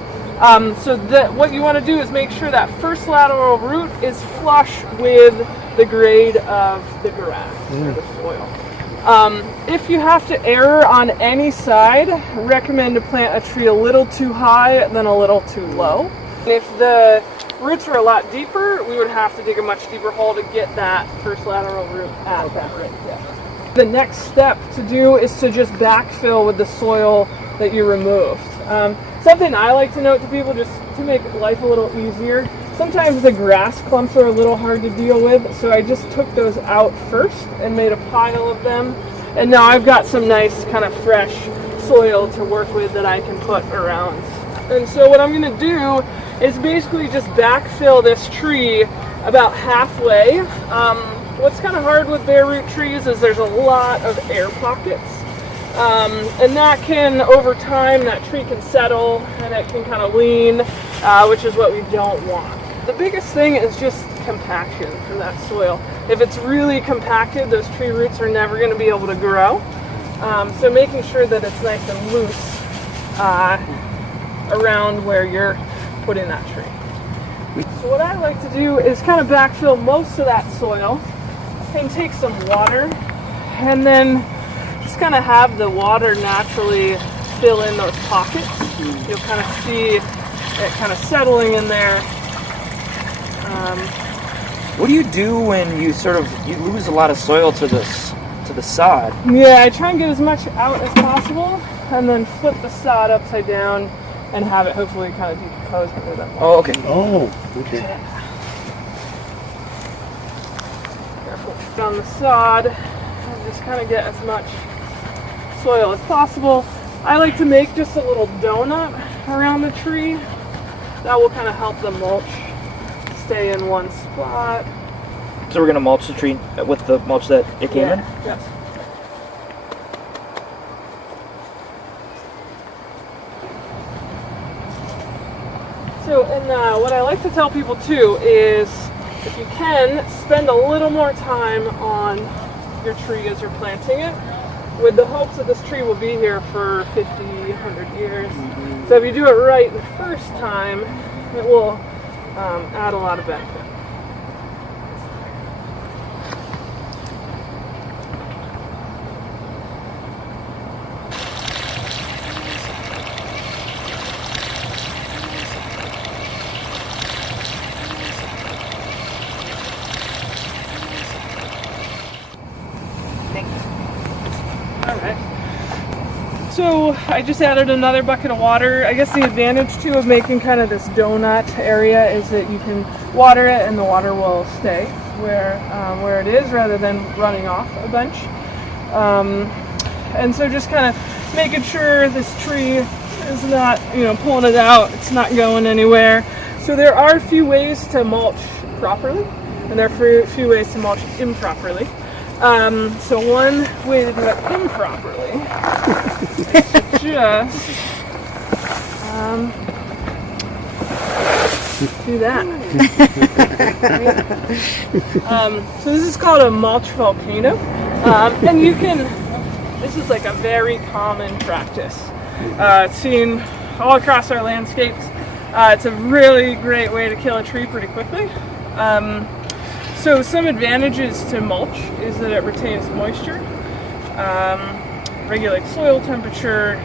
So that what you want to do is make sure that first lateral root is flush with the grade of the grass or the soil. If you have to err on any side, recommend to plant a tree a little too high than a little too low. If the roots were a lot deeper, we would have to dig a much deeper hole to get that first lateral root at that right depth. The next step to do is to just backfill with the soil that you removed. Something I like to note to people, just to make life a little easier, sometimes the grass clumps are a little hard to deal with, so I just took those out first and made a pile of them. And now I've got some nice kind of fresh soil to work with that I can put around. And so what I'm going to do is basically just backfill this tree about halfway. What's kind of hard with bare root trees is there's a lot of air pockets. And that can, over time, that tree can settle and it can kind of lean, which is what we don't want. The biggest thing is just compaction for that soil. If it's really compacted, those tree roots are never going to be able to grow. So making sure that it's nice and loose around where you're putting that tree. So what I like to do is kind of backfill most of that soil and take some water, and then just kind of have the water naturally fill in those pockets. You'll kind of see it kind of settling in there. What do you do when you you lose a lot of soil to the sod? Yeah, I try and get as much out as possible, and then flip the sod upside down and have it hopefully kind of decompose under that. Oh, okay. Oh, okay. Careful on the sod, and just kind of get as much soil as possible. I like to make just a little donut around the tree. That will kind of help the mulch stay in one spot. So we're gonna mulch the tree with the mulch that it came in? Yes. So, and what I like to tell people too is, if you can, spend a little more time on your tree as you're planting it, with the hopes that this tree will be here for 50, 100 years. So if you do it right the first time, it will add a lot of benefit. So I just added another bucket of water. I guess the advantage too of making kind of this donut area is that you can water it and the water will stay where it is rather than running off a bunch. And so just kind of making sure this tree is not, pulling it out, it's not going anywhere. So there are a few ways to mulch properly, and there are a few ways to mulch improperly. So one way to do it improperly is to just do that. So this is called a mulch volcano, and you can. This is like a very common practice. It's seen all across our landscapes. It's a really great way to kill a tree pretty quickly. So some advantages to mulch is that it retains moisture, regulates soil temperature,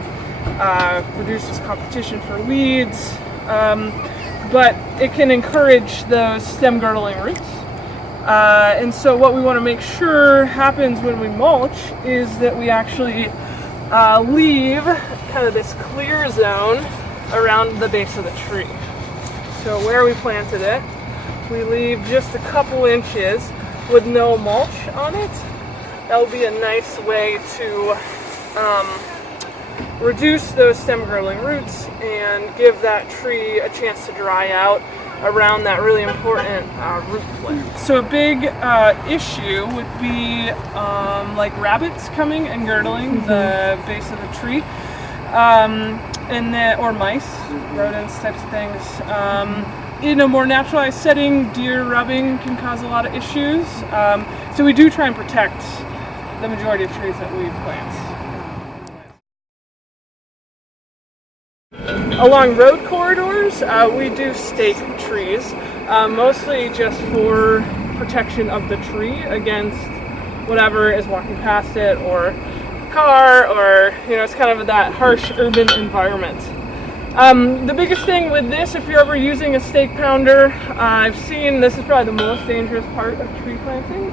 reduces competition for weeds, but it can encourage those stem girdling roots. And so what we want to make sure happens when we mulch is that we actually leave kind of this clear zone around the base of the tree. So where we planted it, we leave just a couple inches with no mulch on it. That will be a nice way to reduce those stem girdling roots and give that tree a chance to dry out around that really important root flare. So a big issue would be like rabbits coming and girdling the base of the tree, or mice, rodents, types of things. In a more naturalized setting, deer rubbing can cause a lot of issues. So we do try and protect the majority of trees that we plant. Along road corridors, we do stake trees, mostly just for protection of the tree against whatever is walking past it, or car, or it's kind of that harsh urban environment. The biggest thing with this, if you're ever using a stake pounder, I've seen this is probably the most dangerous part of tree planting.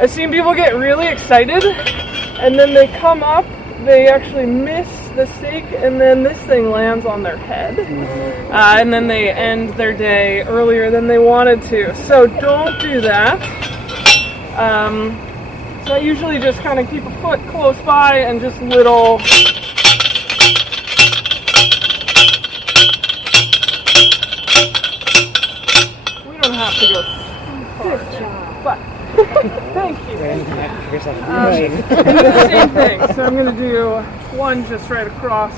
I've seen people get really excited, and then they come up, they actually miss the stake, and then this thing lands on their head, and then they end their day earlier than they wanted to. So don't do that. So I usually just kind of keep a foot close by and just little. We don't have to go too far, but thank you. And do the same thing. So I'm going to do one just right across.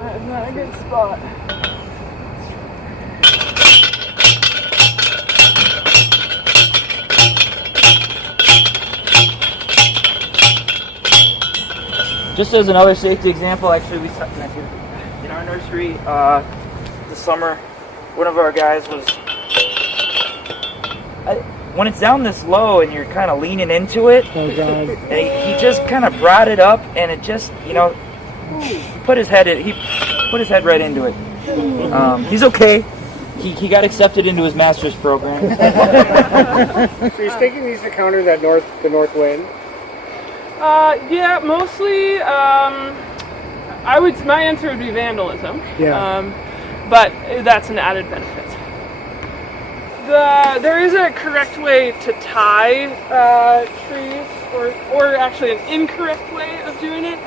That is not a good spot. Just as another safety example, actually, we saw in our nursery this summer, one of our guys was, when it's down this low and you're kind of leaning into it, and he just kind of brought it up, and it just, he put his head right into it. He's okay. He got accepted into his master's program. So you're staking these to counter that the north wind? Yeah, mostly. My answer would be vandalism. Yeah. But that's an added benefit. There is a correct way to tie trees, or actually an incorrect way of doing it.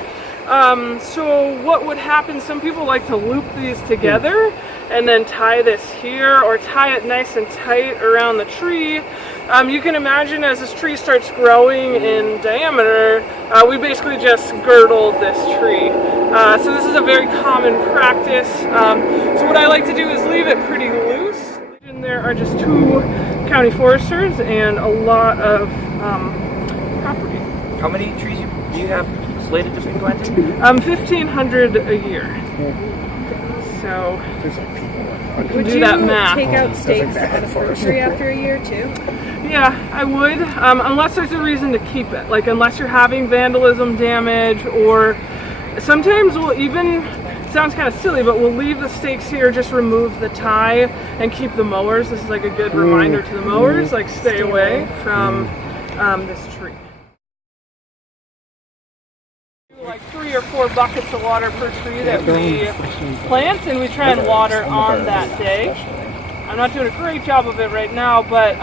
So what would happen? Some people like to loop these together and then tie this here, or tie it nice and tight around the tree. You can imagine as this tree starts growing in diameter, we basically just girdled this tree. So this is a very common practice. So what I like to do is leave it pretty loose. And there are just 2 county foresters and a lot of property. How many trees do you have slated to be planted? 1,500 a year. So Would do you that math. take out stakes on a fruit tree after a year too? Yeah, I would, unless there's a reason to keep it. Like unless you're having vandalism damage, or sometimes we'll even, sounds kind of silly, but we'll leave the stakes here, just remove the tie and keep the mowers. This is like a good reminder to the mowers, like stay away from this tree. Like 3 or 4 buckets of water per tree that we plant, and we try and water on that day. I'm not doing a great job of it right now, but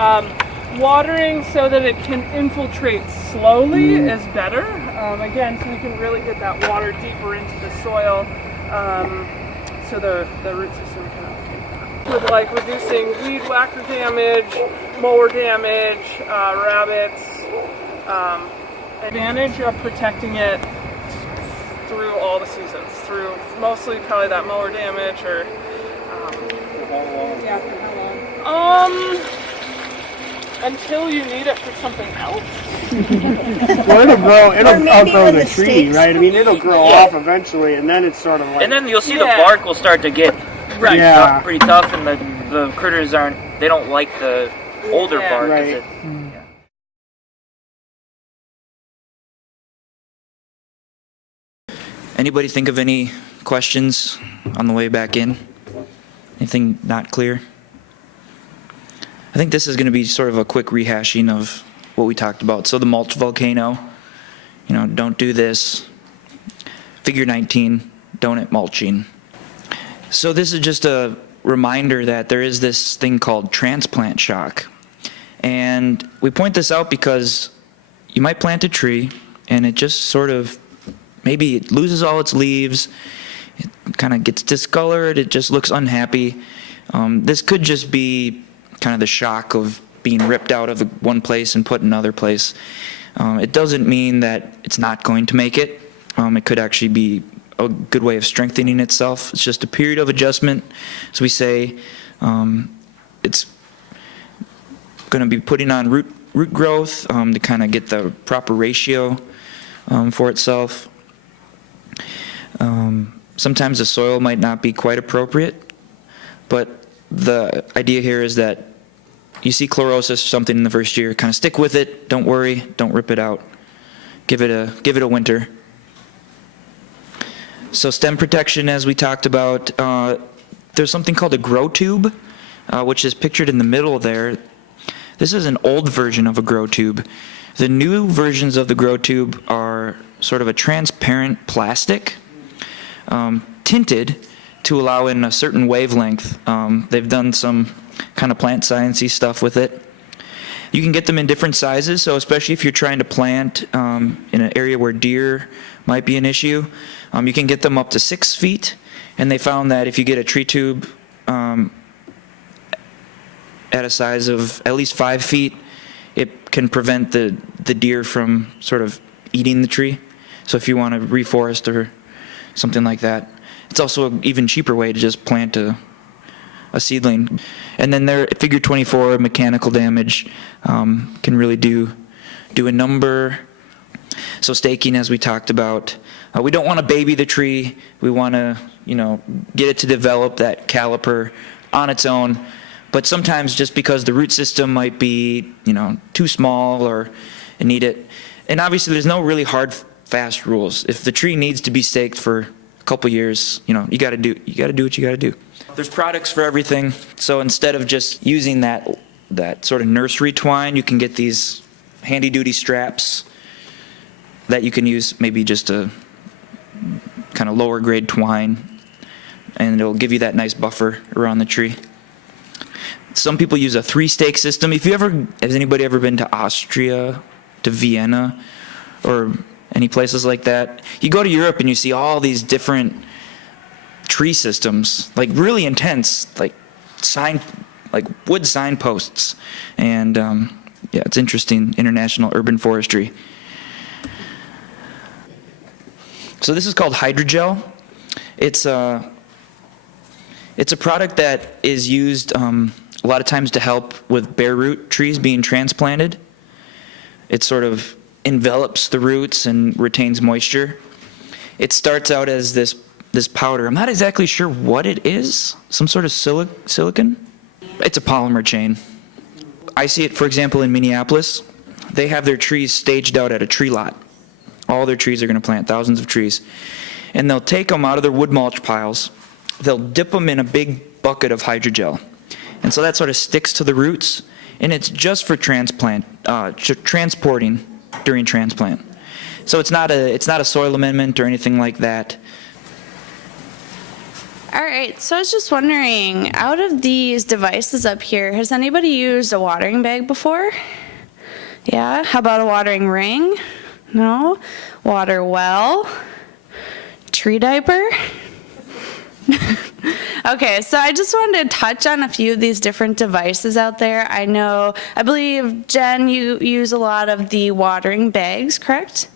watering so that it can infiltrate slowly is better. again, so we can really get that water deeper into the soil, so the root system can uptake. With like reducing weed whacker damage, mower damage, rabbits, advantage of protecting it through all the seasons, through mostly probably that mower damage or. Yeah, for how long? Until you need it for something else. Well, it'll outgrow when the the tree, stakes- right? I mean, it'll grow off eventually, and then it's sort of like. And then you'll see Yeah. the bark will start to get Right. Yeah. pretty tough, and the critters they don't like the older Yeah. bark. 'cause Right. it- Anybody think of any questions on the way back in? Anything not clear? I think this is going to be sort of a quick rehashing of what we talked about. So the mulch volcano, don't do this. Figure 19, donut mulching. So this is just a reminder that there is this thing called transplant shock. And we point this out because you might plant a tree and it just sort of, maybe it loses all its leaves, it kind of gets discolored, it just looks unhappy. This could just be kind of the shock of being ripped out of one place and put in another place. It doesn't mean that it's not going to make it. It could actually be a good way of strengthening itself. It's just a period of adjustment. As we say, it's going to be putting on root growth to kind of get the proper ratio for itself. Sometimes the soil might not be quite appropriate, but the idea here is that you see chlorosis or something in the first year, kind of stick with it, don't worry, don't rip it out. Give it a winter. So stem protection, as we talked about, there's something called a grow tube, which is pictured in the middle there. This is an old version of a grow tube. The new versions of the grow tube are sort of a transparent plastic, tinted to allow in a certain wavelength. They've done some kind of plant science-y stuff with it. You can get them in different sizes, so especially if you're trying to plant in an area where deer might be an issue, you can get them up to 6 feet, and they found that if you get a tree tube at a size of at least 5 feet, it can prevent the deer from sort of eating the tree. So if you want to reforest or something like that. It's also an even cheaper way to just plant a seedling. And then there, figure 24, mechanical damage, can really do a number. So staking, as we talked about, we don't want to baby the tree. We want to, get it to develop that caliper on its own. But sometimes just because the root system might be, too small or need it. And obviously there's no really hard, fast rules. If the tree needs to be staked for a couple years, you got to do what you got to do. There's products for everything. So instead of just using that sort of nursery twine, you can get these handy duty straps that you can use, maybe just a kind of lower grade twine, and it'll give you that nice buffer around the tree. Some people use a 3-stake system. Has anybody ever been to Austria, to Vienna, or any places like that? You go to Europe and you see all these different tree systems, like really intense, like wood signposts. And yeah, it's interesting, international urban forestry. So this is called hydrogel. It's a product that is used a lot of times to help with bare root trees being transplanted. It sort of envelops the roots and retains moisture. It starts out as this powder. I'm not exactly sure what it is. Some sort of silicon? It's a polymer chain. I see it, for example, in Minneapolis. They have their trees staged out at a tree lot. All their trees are going to plant, thousands of trees. And they'll take them out of their wood mulch piles. They'll dip them in a big bucket of hydrogel. And so that sort of sticks to the roots. And it's just for transporting during transplant. So it's not a soil amendment or anything like that. All right, so I was just wondering, out of these devices up here, has anybody used a watering bag before? Yeah, how about a watering ring? No? Water well? Tree diaper? Okay, so I just wanted to touch on a few of these different devices out there. I believe, Jen, you use a lot of the watering bags, correct?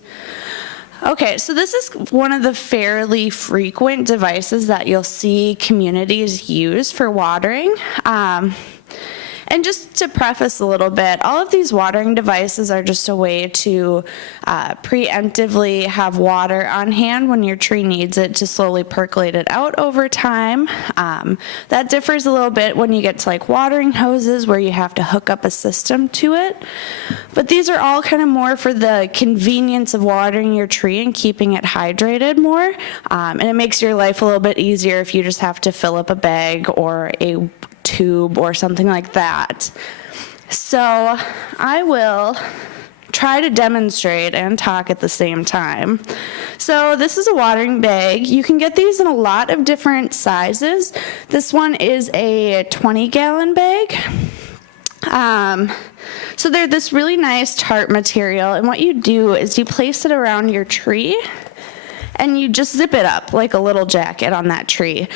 Okay, so this is one of the fairly frequent devices that you'll see communities use for watering. And just to preface a little bit, all of these watering devices are just a way to preemptively have water on hand when your tree needs it to slowly percolate it out over time. That differs a little bit when you get to like watering hoses where you have to hook up a system to it. But these are all kind of more for the convenience of watering your tree and keeping it hydrated more. And it makes your life a little bit easier if you just have to fill up a bag or a tube or something like that. So I will try to demonstrate and talk at the same time. So this is a watering bag. You can get these in a lot of different sizes. This one is a 20-gallon bag. So they're this really nice tarp material, and what you do is you place it around your tree and you just zip it up like a little jacket on that tree.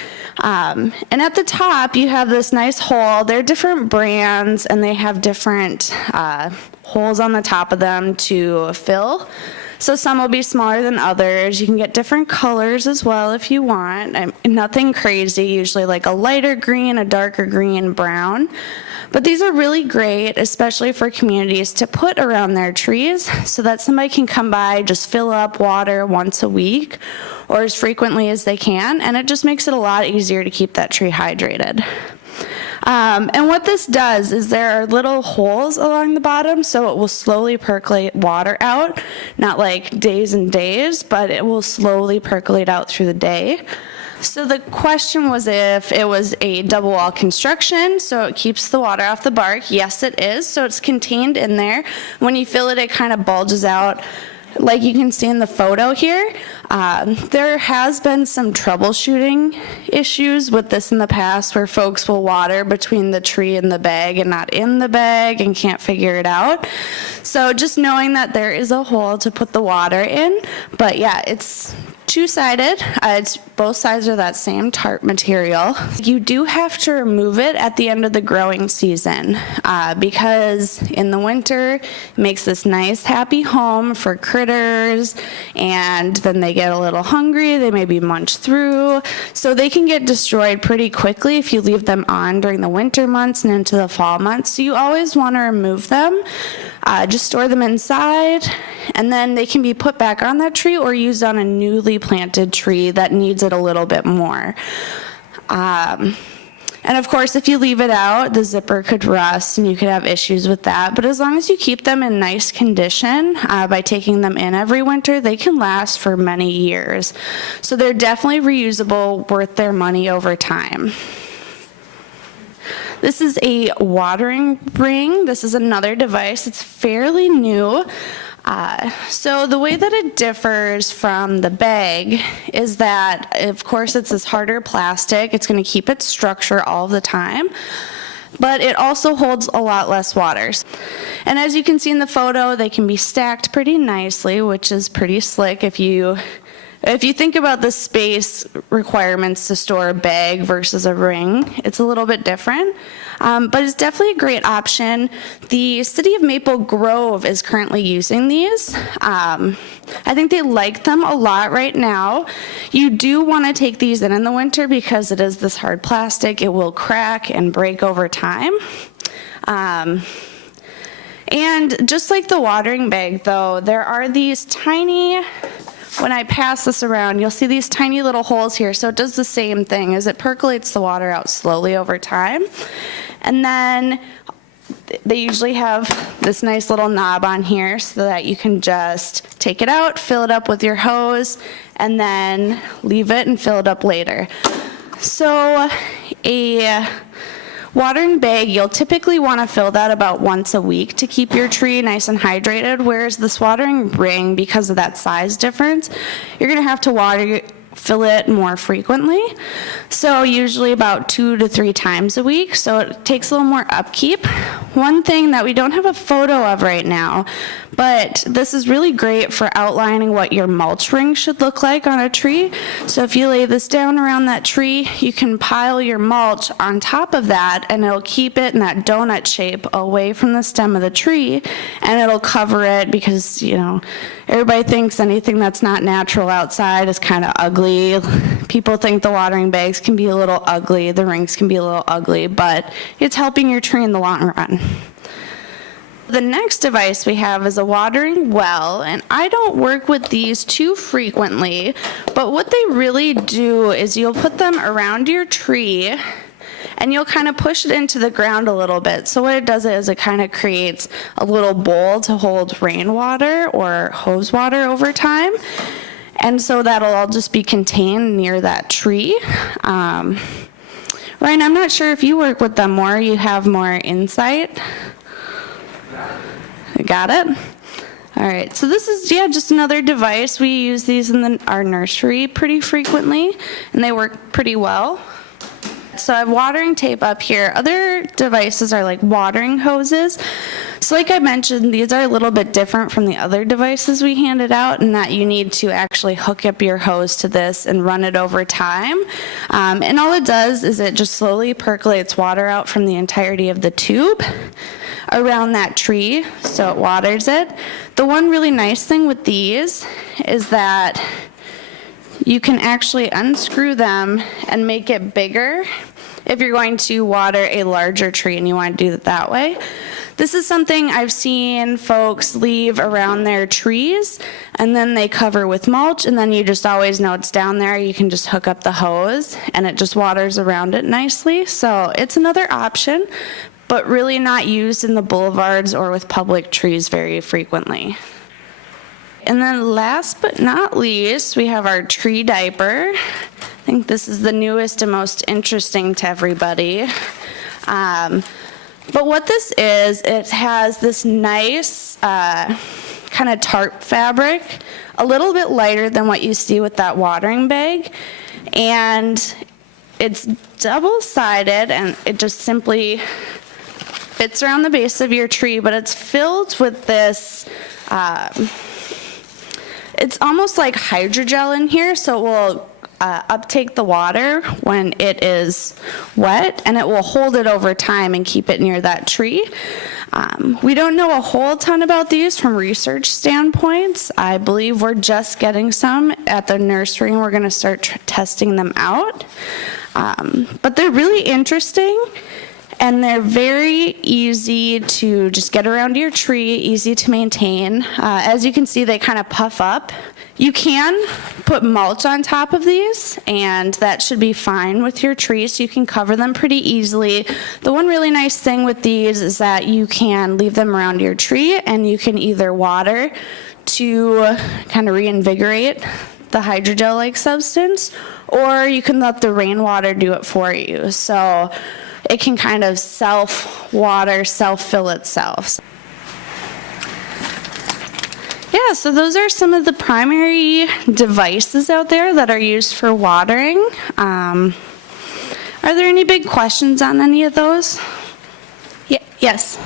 And at the top, you have this nice hole. They're different brands, and they have different holes on the top of them to fill. So some will be smaller than others. You can get different colors as well if you want. Nothing crazy, usually like a lighter green, a darker green, brown. But these are really great, especially for communities to put around their trees so that somebody can come by, just fill up water once a week or as frequently as they can, and it just makes it a lot easier to keep that tree hydrated. And what this does is there are little holes along the bottom, so it will slowly percolate water out, not like days and days, but it will slowly percolate out through the day. So the question was if it was a double wall construction, so it keeps the water off the bark. Yes, it is. So it's contained in there. When you fill it, it kind of bulges out like you can see in the photo here. There has been some troubleshooting issues with this in the past where folks will water between the tree and the bag and not in the bag and can't figure it out. So just knowing that there is a hole to put the water in, but yeah, it's two-sided. It's both sides are that same tarp material. You do have to remove it at the end of the growing season because in the winter it makes this nice happy home for critters, and then they get a little hungry, they maybe munch through, so they can get destroyed pretty quickly if you leave them on during the winter months and into the fall months. So you always want to remove them. Just store them inside, and then they can be put back on that tree or used on a newly planted tree that needs it a little bit more. And of course, if you leave it out, the zipper could rust and you could have issues with that. But as long as you keep them in nice condition by taking them in every winter, they can last for many years. So they're definitely reusable, worth their money over time. This is a watering ring. This is another device. It's fairly new. So the way that it differs from the bag is that, of course, it's this harder plastic. It's going to keep its structure all the time, but it also holds a lot less water. And as you can see in the photo, they can be stacked pretty nicely, which is pretty slick if you think about the space requirements to store a bag versus a ring. It's a little bit different, but it's definitely a great option. The city of Maple Grove is currently using these. I think they like them a lot right now. You do want to take these in the winter because it is this hard plastic. It will crack and break over time. And just like the watering bag, though, there are these tiny... When I pass this around, you'll see these tiny little holes here. So it does the same thing as it percolates the water out slowly over time. And then they usually have this nice little knob on here so that you can just take it out, fill it up with your hose, and then leave it and fill it up later. So a watering bag, you'll typically want to fill that about once a week to keep your tree nice and hydrated, whereas this watering ring, because of that size difference, you're going to have to water fill it more frequently. So usually about 2 to 3 times a week, so it takes a little more upkeep. One thing that we don't have a photo of right now, but this is really great for outlining what your mulch ring should look like on a tree. So if you lay this down around that tree, you can pile your mulch on top of that, and it'll keep it in that donut shape away from the stem of the tree, and it'll cover it because, you know, everybody thinks anything that's not natural outside is kind of ugly. People think the watering bags can be a little ugly, the rings can be a little ugly, but it's helping your tree in the long run. The next device we have is a watering well, and I don't work with these too frequently, but what they really do is you'll put them around your tree and you'll kind of push it into the ground a little bit. So what it does is it kind of creates a little bowl to hold rainwater or hose water over time. And so that'll all just be contained near that tree. Ryan, I'm not sure if you work with them more, you have more insight. Got it? All right, so this is, just another device. We use these in our nursery pretty frequently, and they work pretty well. So I have watering tape up here. Other devices are like watering hoses. So like I mentioned, these are a little bit different from the other devices we handed out in that you need to actually hook up your hose to this and run it over time. And all it does is it just slowly percolates water out from the entirety of the tube around that tree, so it waters it. The one really nice thing with these is that you can actually unscrew them and make it bigger if you're going to water a larger tree and you want to do it that way. This is something I've seen folks leave around their trees, and then they cover with mulch, and then you just always know it's down there. You can just hook up the hose and it just waters around it nicely. So it's another option, but really not used in the boulevards or with public trees very frequently. And then last but not least, we have our tree diaper. I think this is the newest and most interesting to everybody. But what this is, it has this nice kind of tarp fabric, a little bit lighter than what you see with that watering bag. And it's double-sided, and it just simply fits around the base of your tree, but it's filled with this it's almost like hydrogel in here, so it will uptake the water when it is wet, and it will hold it over time and keep it near that tree. We don't know a whole ton about these from research standpoints. I believe we're just getting some at the nursery, and we're going to start testing them out. But they're really interesting. And they're very easy to just get around your tree, easy to maintain. As you can see, they kind of puff up. You can put mulch on top of these, and that should be fine with your tree, so you can cover them pretty easily. The one really nice thing with these is that you can leave them around your tree, and you can either water to kind of reinvigorate the hydrogel-like substance, or you can let the rainwater do it for you. So it can kind of self-water, self-fill itself. Yeah, so those are some of the primary devices out there that are used for watering. Are there any big questions on any of those? Yeah, yes.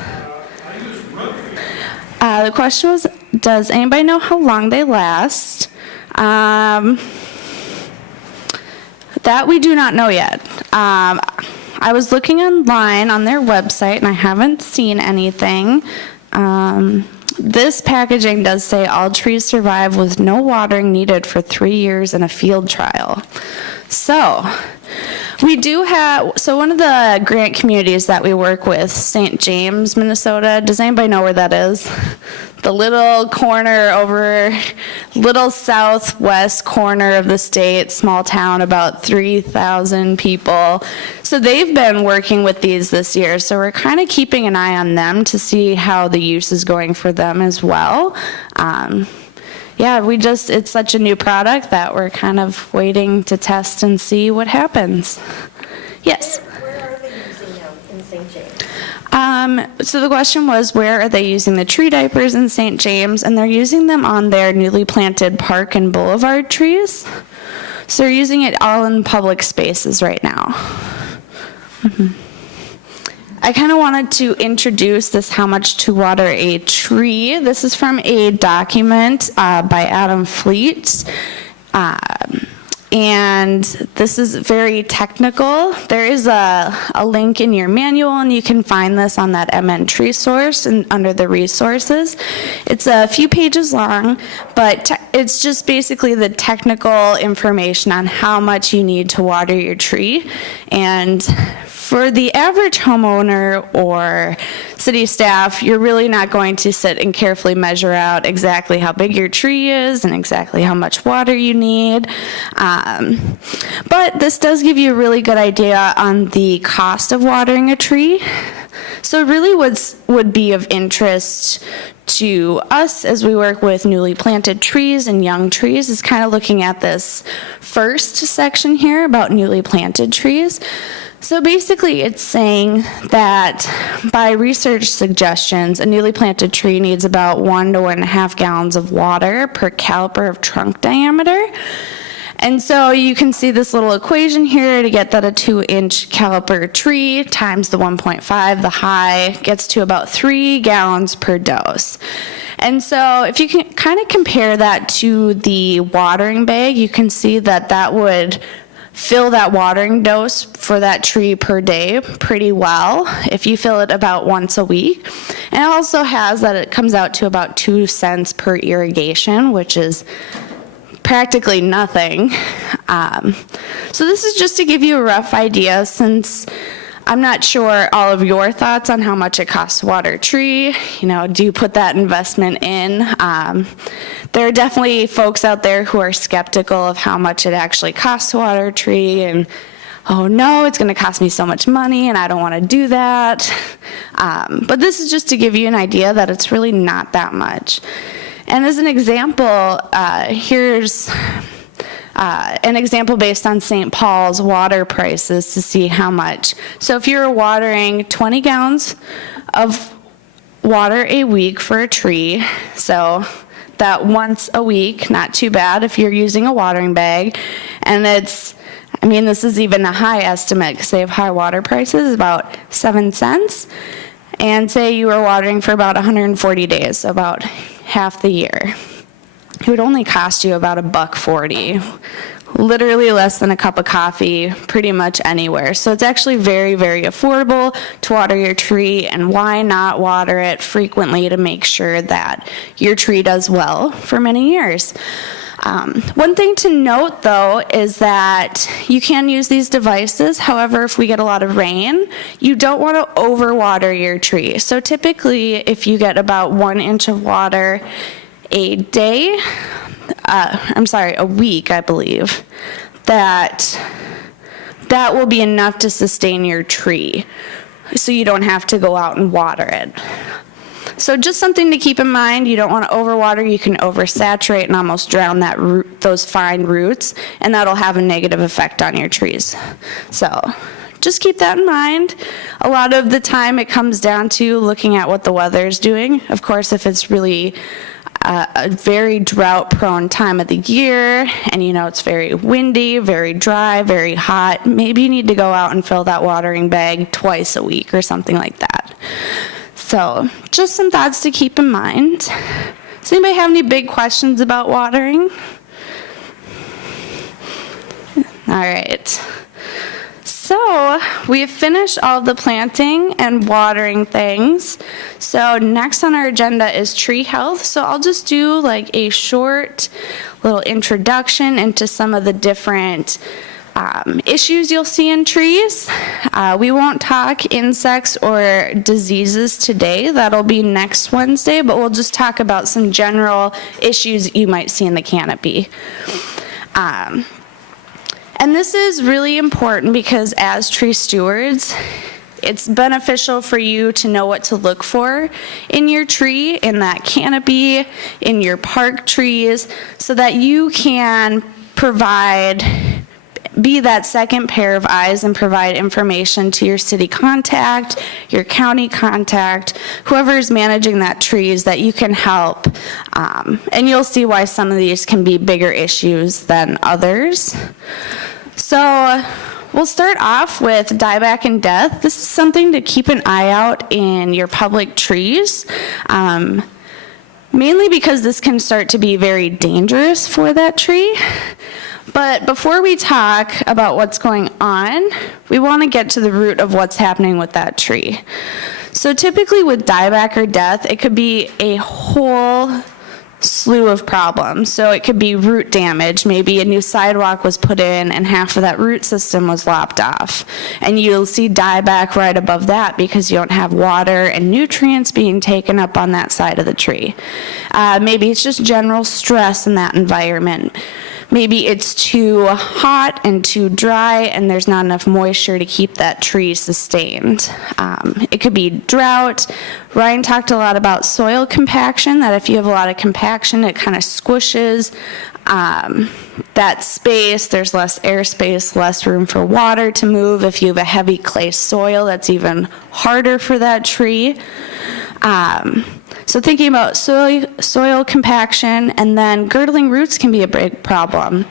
The question was, does anybody know how long they last? That we do not know yet. I was looking online on their website, and I haven't seen anything. This packaging does say all trees survive with no watering needed for 3 years in a field trial. So we do have, so one of the grant communities that we work with, St. James, Minnesota, does anybody know where that is? The little corner over, little southwest corner of the state, small town, about 3,000 people. So they've been working with these this year, so we're kind of keeping an eye on them to see how the use is going for them as well. Yeah, it's such a new product that we're kind of waiting to test and see what happens. Yes? Where are they using them in St. James? So the question was, where are they using the tree diapers in St. James? And they're using them on their newly planted park and boulevard trees. So they're using it all in public spaces right now. I kind of wanted to introduce this how much to water a tree. This is from a document by Adam Fleet. And this is very technical. There is a link in your manual, and you can find this on that MN tree source and under the resources. It's a few pages long, but it's just basically the technical information on how much you need to water your tree. And for the average homeowner or city staff, you're really not going to sit and carefully measure out exactly how big your tree is and exactly how much water you need. But this does give you a really good idea on the cost of watering a tree. So really would be of interest to us as we work with newly planted trees and young trees is kind of looking at this first section here about newly planted trees. So basically it's saying that by research suggestions, a newly planted tree needs about 1 to 1.5 gallons of water per caliper of trunk diameter. And so you can see this little equation here to get that a 2-inch caliper tree times the 1.5, the high, gets to about 3 gallons per dose. And so if you can kind of compare that to the watering bag, you can see that that would fill that watering dose for that tree per day pretty well if you fill it about once a week. And it also has that it comes out to about 2 cents per irrigation, which is practically nothing. So this is just to give you a rough idea, since I'm not sure all of your thoughts on how much it costs to water a tree. You know, do you put that investment in? There are definitely folks out there who are skeptical of how much it actually costs to water a tree, and oh no, it's going to cost me so much money and I don't want to do that. But this is just to give you an idea that it's really not that much. And as an example, here's an example based on St. Paul's water prices to see how much. So if you're watering 20 gallons of water a week for a tree, so that once a week, not too bad if you're using a watering bag. And it's, I mean, this is even a high estimate because they have high water prices, about 7 cents. And say you were watering for about 140 days, so about half the year. It would only cost you about $1.40, literally less than a cup of coffee pretty much anywhere. So it's actually very, very affordable to water your tree, and why not water it frequently to make sure that your tree does well for many years. One thing to note, though, is that you can use these devices. However, if we get a lot of rain, you don't want to overwater your tree. So typically, if you get about 1 inch of water a day, a week, I believe, that will be enough to sustain your tree, so you don't have to go out and water it. So just something to keep in mind. You don't want to overwater. You can oversaturate and almost drown those fine roots, and that'll have a negative effect on your trees. So just keep that in mind. A lot of the time it comes down to looking at what the weather is doing. Of course, if it's really a very drought-prone time of the year, and you know it's very windy, very dry, very hot, maybe you need to go out and fill that watering bag twice a week or something like that. So just some thoughts to keep in mind. Does anybody have any big questions about watering? All right. So we have finished all the planting and watering things. So next on our agenda is tree health. So I'll just do like a short little introduction into some of the different issues you'll see in trees. We won't talk insects or diseases today. That'll be next Wednesday, but we'll just talk about some general issues you might see in the canopy. And this is really important because as tree stewards, it's beneficial for you to know what to look for in your tree, in that canopy, in your park trees, so that you can provide be that second pair of eyes and provide information to your city contact, your county contact, whoever is managing that trees that you can help. And you'll see why some of these can be bigger issues than others. So we'll start off with dieback and death. This is something to keep an eye out in your public trees. Mainly because this can start to be very dangerous for that tree. But before we talk about what's going on, we want to get to the root of what's happening with that tree. So typically with dieback or death, it could be a whole slew of problems. So it could be root damage. Maybe a new sidewalk was put in and half of that root system was lopped off. And you'll see dieback right above that because you don't have water and nutrients being taken up on that side of the tree. Maybe it's just general stress in that environment. Maybe it's too hot and too dry and there's not enough moisture to keep that tree sustained. It could be drought. Ryan talked a lot about soil compaction, that if you have a lot of compaction, it kind of squishes that space. There's less airspace, less room for water to move. If you have a heavy clay soil, that's even harder for that tree. So thinking about soil compaction, and then girdling roots can be a big problem.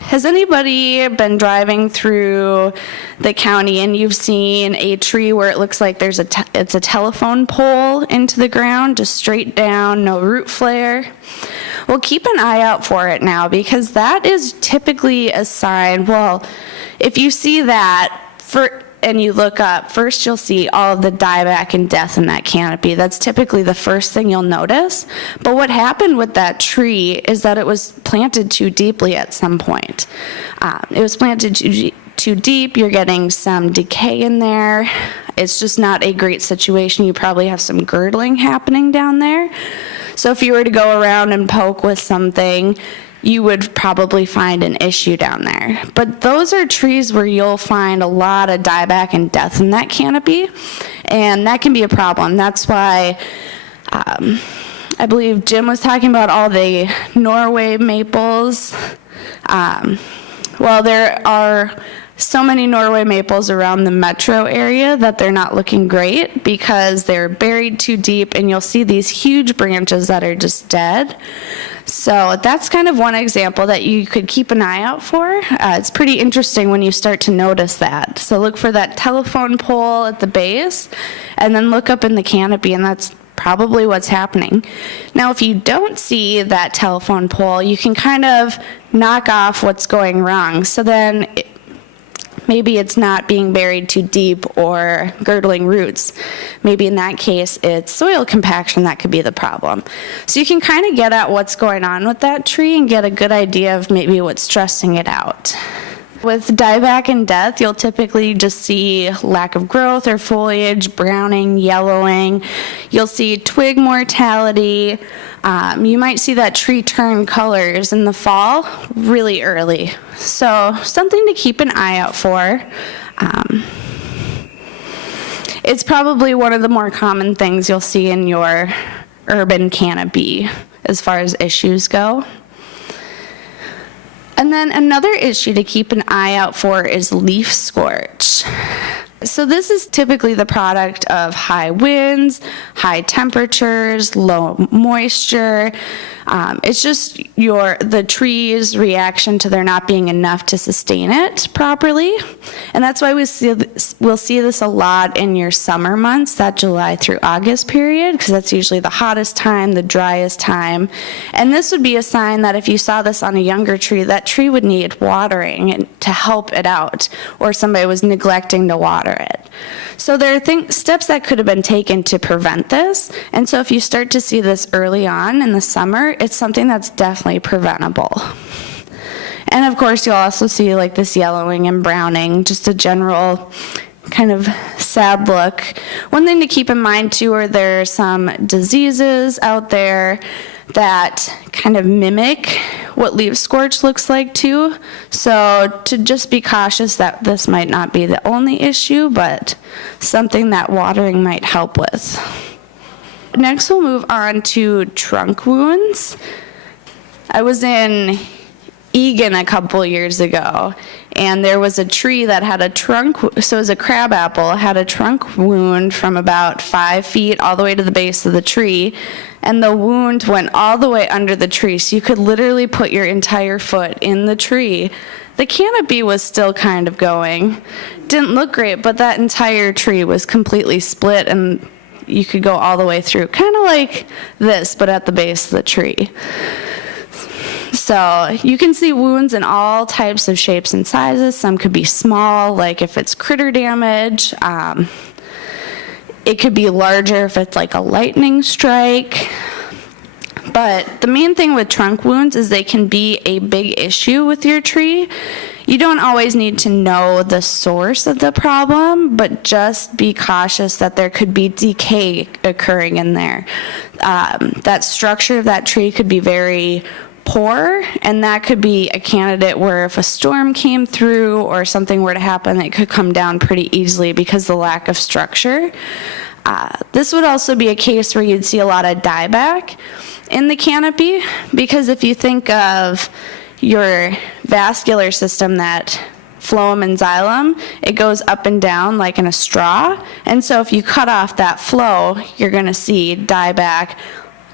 Has anybody been driving through the county and you've seen a tree where it looks like it's a telephone pole into the ground, just straight down, no root flare? Well, keep an eye out for it now, because that is typically a sign. Well, if you see that, and you look up, first you'll see all of the dieback and death in that canopy. That's typically the first thing you'll notice. But what happened with that tree is that it was planted too deeply at some point. It was planted too deep. You're getting some decay in there. It's just not a great situation. You probably have some girdling happening down there. So if you were to go around and poke with something, you would probably find an issue down there. But those are trees where you'll find a lot of dieback and death in that canopy, and that can be a problem. That's why I believe Jim was talking about all the Norway maples. Well, there are so many Norway maples around the metro area that they're not looking great because they're buried too deep, and you'll see these huge branches that are just dead. So that's kind of one example that you could keep an eye out for. It's pretty interesting when you start to notice that. So look for that telephone pole at the base, and then look up in the canopy, and that's probably what's happening. Now, if you don't see that telephone pole, you can kind of knock off what's going wrong. So then maybe it's not being buried too deep or girdling roots. Maybe in that case, it's soil compaction that could be the problem. So you can kind of get at what's going on with that tree and get a good idea of maybe what's stressing it out. With dieback and death, you'll typically just see lack of growth or foliage, browning, yellowing. You'll see twig mortality. You might see that tree turn colors in the fall really early. So something to keep an eye out for. It's probably one of the more common things you'll see in your urban canopy as far as issues go. And then another issue to keep an eye out for is leaf scorch. So this is typically the product of high winds, high temperatures, low moisture. It's just the tree's reaction to there not being enough to sustain it properly. And that's why we'll see this a lot in your summer months, that July through August period, because that's usually the hottest time, the driest time. And this would be a sign that if you saw this on a younger tree, that tree would need watering to help it out, or somebody was neglecting to water it. So there are steps that could have been taken to prevent this. And so if you start to see this early on in the summer, it's something that's definitely preventable. And of course, you'll also see like this yellowing and browning, just a general kind of sad look. One thing to keep in mind too are there are some diseases out there that kind of mimic what leaf scorch looks like too. So to just be cautious that this might not be the only issue, but something that watering might help with. Next, we'll move on to trunk wounds. I was in Egan a couple years ago, and there was a tree that had a trunk, so it was a crabapple, had a trunk wound from about 5 feet all the way to the base of the tree, and the wound went all the way under the tree, so you could literally put your entire foot in the tree. The canopy was still kind of going. Didn't look great, but that entire tree was completely split, and you could go all the way through, kind of like this, but at the base of the tree. So you can see wounds in all types of shapes and sizes. Some could be small, like if it's critter damage. It could be larger if it's like a lightning strike. But the main thing with trunk wounds is they can be a big issue with your tree. You don't always need to know the source of the problem, but just be cautious that there could be decay occurring in there. That structure of that tree could be very poor, and that could be a candidate where if a storm came through or something were to happen, it could come down pretty easily because of the lack of structure. This would also be a case where you'd see a lot of dieback in the canopy, because if you think of your vascular system, that phloem and xylem, it goes up and down like in a straw, and so if you cut off that flow, you're going to see dieback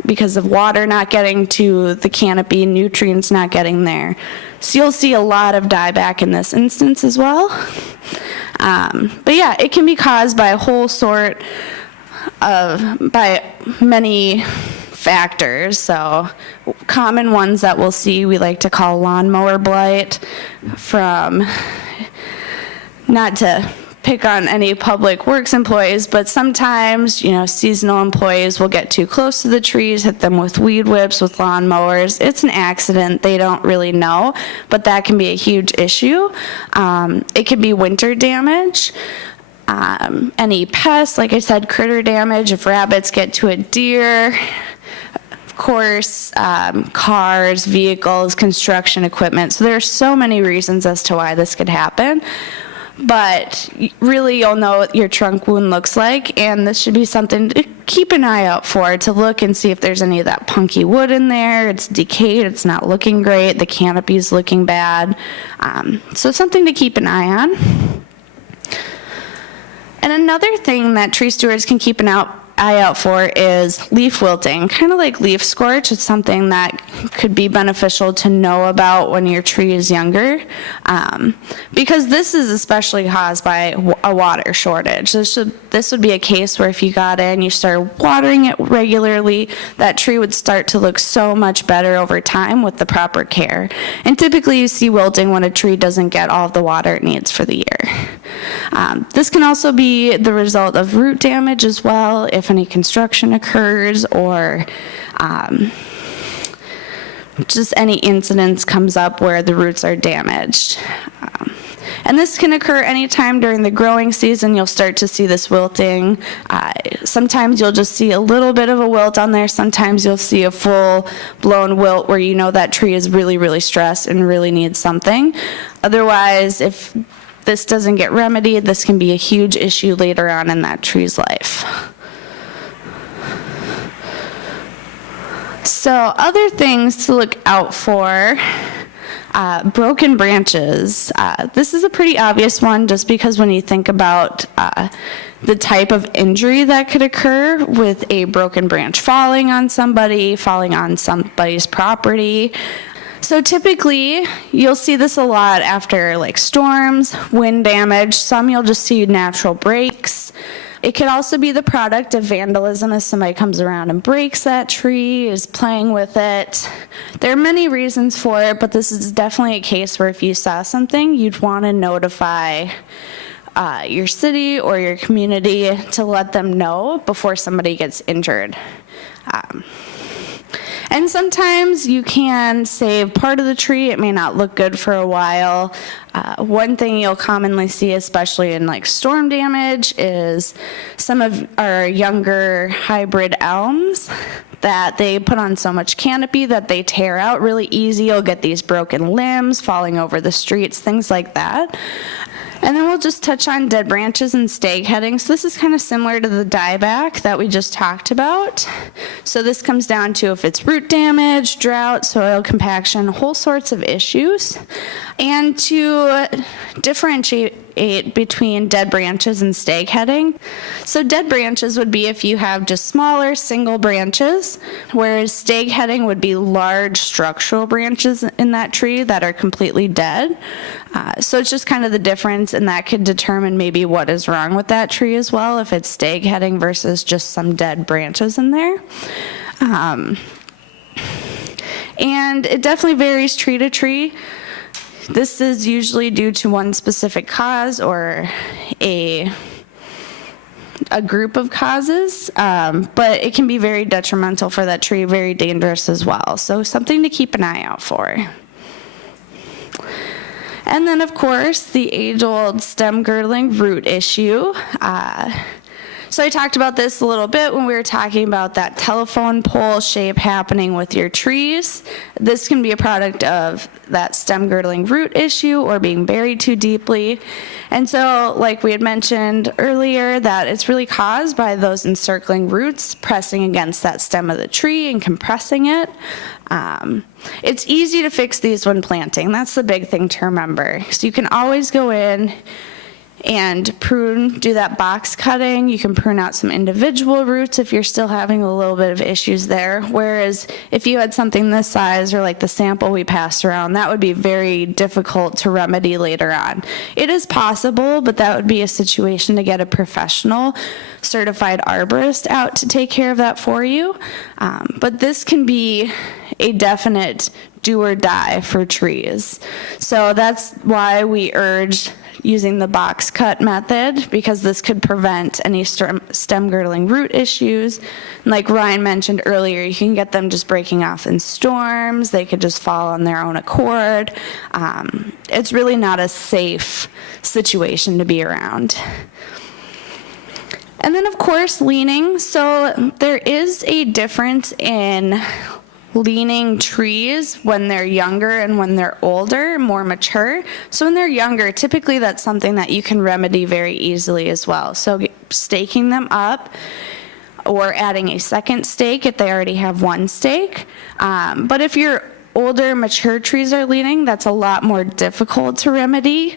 because of water not getting to the canopy, nutrients not getting there. So you'll see a lot of dieback in this instance as well. But yeah, it can be caused by a whole sort of, by many factors. So common ones that we'll see, we like to call lawnmower blight, from, not to pick on any public works employees, but sometimes, seasonal employees will get too close to the trees, hit them with weed whips, with lawnmowers. It's an accident. They don't really know, but that can be a huge issue. It can be winter damage. Any pests, like I said, critter damage, if rabbits get to a deer, of course, cars, vehicles, construction equipment. So there are so many reasons as to why this could happen. But really, you'll know what your trunk wound looks like, and this should be something to keep an eye out for, to look and see if there's any of that punky wood in there. It's decayed, it's not looking great, the canopy's looking bad. So something to keep an eye on. And another thing that tree stewards can keep an eye out for is leaf wilting, kind of like leaf scorch. It's something that could be beneficial to know about when your tree is younger, because this is especially caused by a water shortage. This would be a case where if you got in, you started watering it regularly, that tree would start to look so much better over time with the proper care. And typically you see wilting when a tree doesn't get all of the water it needs for the year. This can also be the result of root damage as well, if any construction occurs, or just any incidents comes up where the roots are damaged. And this can occur anytime during the growing season. You'll start to see this wilting. Sometimes you'll just see a little bit of a wilt on there. Sometimes you'll see a full-blown wilt where you know that tree is really, really stressed and really needs something. Otherwise, if this doesn't get remedied, this can be a huge issue later on in that tree's life. So other things to look out for, broken branches. This is a pretty obvious one, just because when you think about the type of injury that could occur with a broken branch falling on somebody's property. So typically, you'll see this a lot after like storms, wind damage. Some you'll just see natural breaks. It could also be the product of vandalism, as somebody comes around and breaks that tree, is playing with it. There are many reasons for it, but this is definitely a case where if you saw something, you'd want to notify your city or your community to let them know before somebody gets injured. And sometimes you can save part of the tree. It may not look good for a while. One thing you'll commonly see, especially in like storm damage, is some of our younger hybrid elms that they put on so much canopy that they tear out really easy. You'll get these broken limbs falling over the streets, things like that. And then we'll just touch on dead branches and stag heading. So this is kind of similar to the dieback that we just talked about. So this comes down to if it's root damage, drought, soil compaction, whole sorts of issues. And to differentiate between dead branches and stag heading. So dead branches would be if you have just smaller single branches, whereas stag heading would be large structural branches in that tree that are completely dead. So it's just kind of the difference, and that could determine maybe what is wrong with that tree as well, if it's stag heading versus just some dead branches in there. And it definitely varies tree to tree. This is usually due to one specific cause or a group of causes, but it can be very detrimental for that tree, very dangerous as well. So something to keep an eye out for. And then, of course, the age-old stem girdling root issue. So I talked about this a little bit when we were talking about that telephone pole shape happening with your trees. This can be a product of that stem girdling root issue or being buried too deeply. And so, like we had mentioned earlier, that it's really caused by those encircling roots pressing against that stem of the tree and compressing it. It's easy to fix these when planting. That's the big thing to remember. So you can always go in and prune, do that box cutting. You can prune out some individual roots if you're still having a little bit of issues there. Whereas if you had something this size or like the sample we passed around, that would be very difficult to remedy later on. It is possible, but that would be a situation to get a professional certified arborist out to take care of that for you. But this can be a definite do or die for trees. So that's why we urge using the box cut method, because this could prevent any stem girdling root issues. And like Ryan mentioned earlier, you can get them just breaking off in storms. They could just fall on their own accord. It's really not a safe situation to be around. And then, of course, leaning. So there is a difference in leaning trees when they're younger and when they're older, more mature. So when they're younger, typically that's something that you can remedy very easily as well. So staking them up or adding a second stake if they already have one stake. But if your older, mature trees are leaning, that's a lot more difficult to remedy.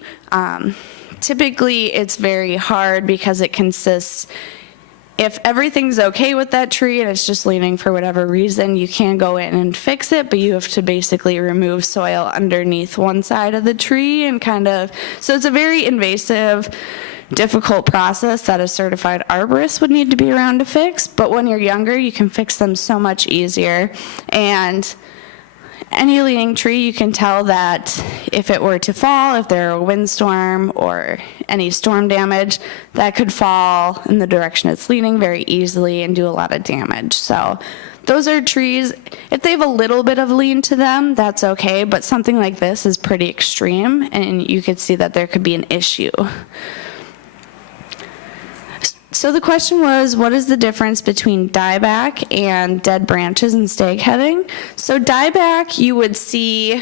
Typically, it's very hard because it consists, if everything's okay with that tree and it's just leaning for whatever reason, you can go in and fix it, but you have to basically remove soil underneath one side of the tree and so it's a very invasive, difficult process that a certified arborist would need to be around to fix. But when you're younger, you can fix them so much easier. And any leaning tree, you can tell that if it were to fall, if there were a windstorm or any storm damage, that could fall in the direction it's leaning very easily and do a lot of damage. So those are trees, if they have a little bit of lean to them, that's okay, but something like this is pretty extreme, and you could see that there could be an issue. So the question was, what is the difference between dieback and dead branches and stag heading? So dieback, you would see,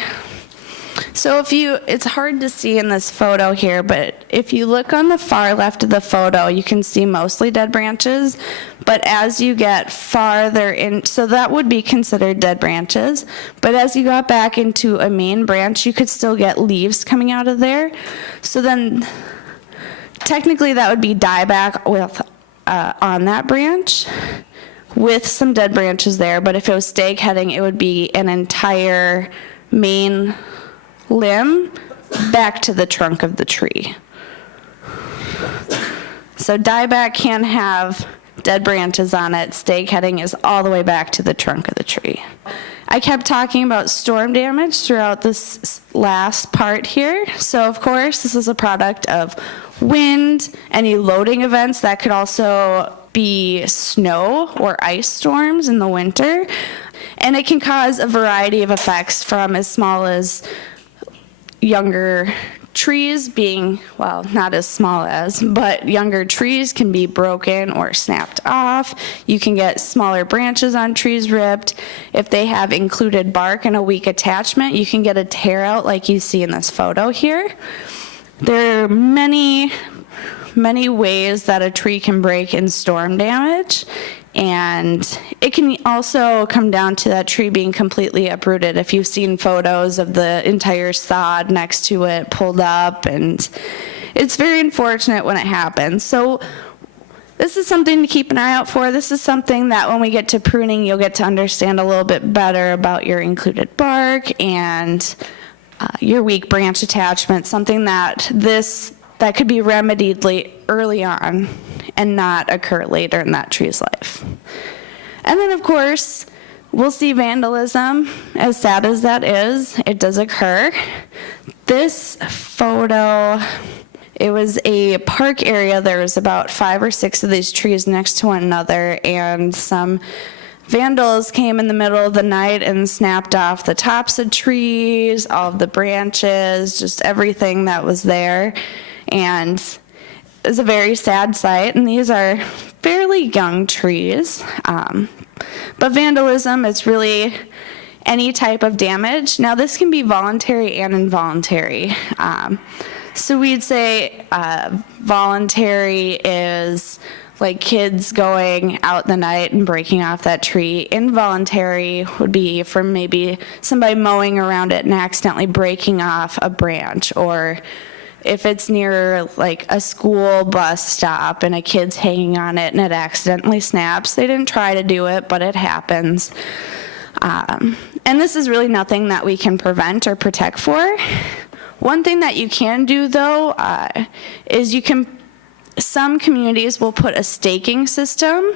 it's hard to see in this photo here, but if you look on the far left of the photo, you can see mostly dead branches. But as you get farther in, so that would be considered dead branches. But as you got back into a main branch, you could still get leaves coming out of there. So then technically that would be dieback with on that branch with some dead branches there. But if it was stag heading, it would be an entire main limb back to the trunk of the tree. So dieback can have dead branches on it. Stag heading is all the way back to the trunk of the tree. I kept talking about storm damage throughout this last part here. So of course, this is a product of wind, any loading events. That could also be snow or ice storms in the winter. And it can cause a variety of effects, from as small as younger trees being, well, not as small as, but younger trees can be broken or snapped off. You can get smaller branches on trees ripped. If they have included bark and a weak attachment, you can get a tear out like you see in this photo here. There are many ways that a tree can break in storm damage, and it can also come down to that tree being completely uprooted. If you've seen photos of the entire sod next to it pulled up, and it's very unfortunate when it happens. So this is something to keep an eye out for. This is something that when we get to pruning, you'll get to understand a little bit better about your included bark and your weak branch attachment, something that could be remedied early on and not occur later in that tree's life. And then, of course, we'll see vandalism. As sad as that is, it does occur. This photo, it was a park area. There was about 5 or 6 of these trees next to one another, and some vandals came in the middle of the night and snapped off the tops of trees, all of the branches, just everything that was there. And it was a very sad sight, and these are fairly young trees. But vandalism is really any type of damage. Now, this can be voluntary and involuntary. So we'd say voluntary is like kids going out in the night and breaking off that tree. Involuntary would be from maybe somebody mowing around it and accidentally breaking off a branch, or if it's near like a school bus stop and a kid's hanging on it and it accidentally snaps. They didn't try to do it, but it happens. And this is really nothing that we can prevent or protect for. One thing that you can do, though, is some communities will put a staking system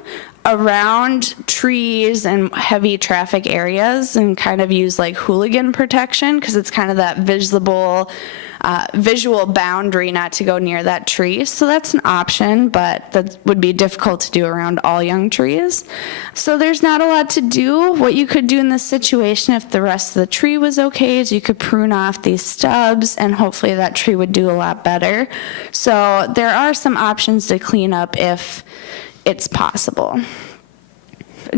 around trees and heavy traffic areas and kind of use like hooligan protection, because it's kind of that visual boundary not to go near that tree. So that's an option, but that would be difficult to do around all young trees. So there's not a lot to do. What you could do in this situation, if the rest of the tree was okay, is you could prune off these stubs, and hopefully that tree would do a lot better. So there are some options to clean up if it's possible.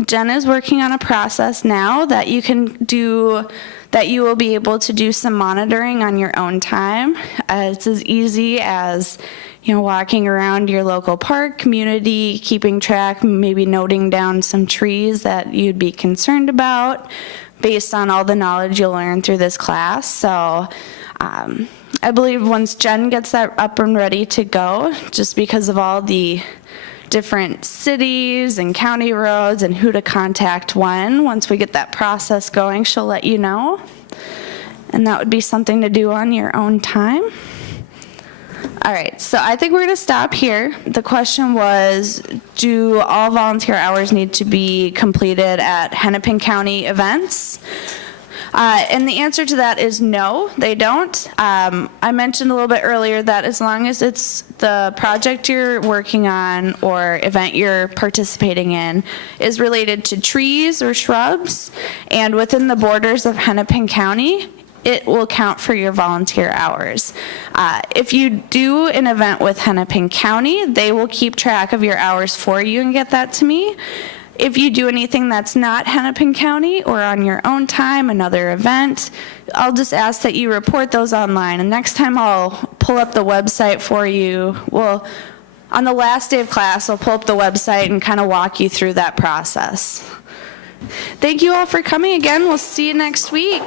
Jen is working on a process now that you can do, that you will be able to do some monitoring on your own time. It's as easy as, walking around your local park community, keeping track, maybe noting down some trees that you'd be concerned about based on all the knowledge you'll learn through this class. So I believe once Jen gets that up and ready to go, just because of all the different cities and county roads and who to contact when, once we get that process going, she'll let you know. And that would be something to do on your own time. All right, so I think we're going to stop here. The question was, do all volunteer hours need to be completed at Hennepin County events? And the answer to that is no, they don't. I mentioned a little bit earlier that as long as it's the project you're working on or event you're participating in is related to trees or shrubs and within the borders of Hennepin County, it will count for your volunteer hours. If you do an event with Hennepin County, they will keep track of your hours for you and get that to me. If you do anything that's not Hennepin County or on your own time, another event, I'll just ask that you report those online. And next time I'll pull up the website for you. Well, on the last day of class, I'll pull up the website and kind of walk you through that process. Thank you all for coming again. We'll see you next week.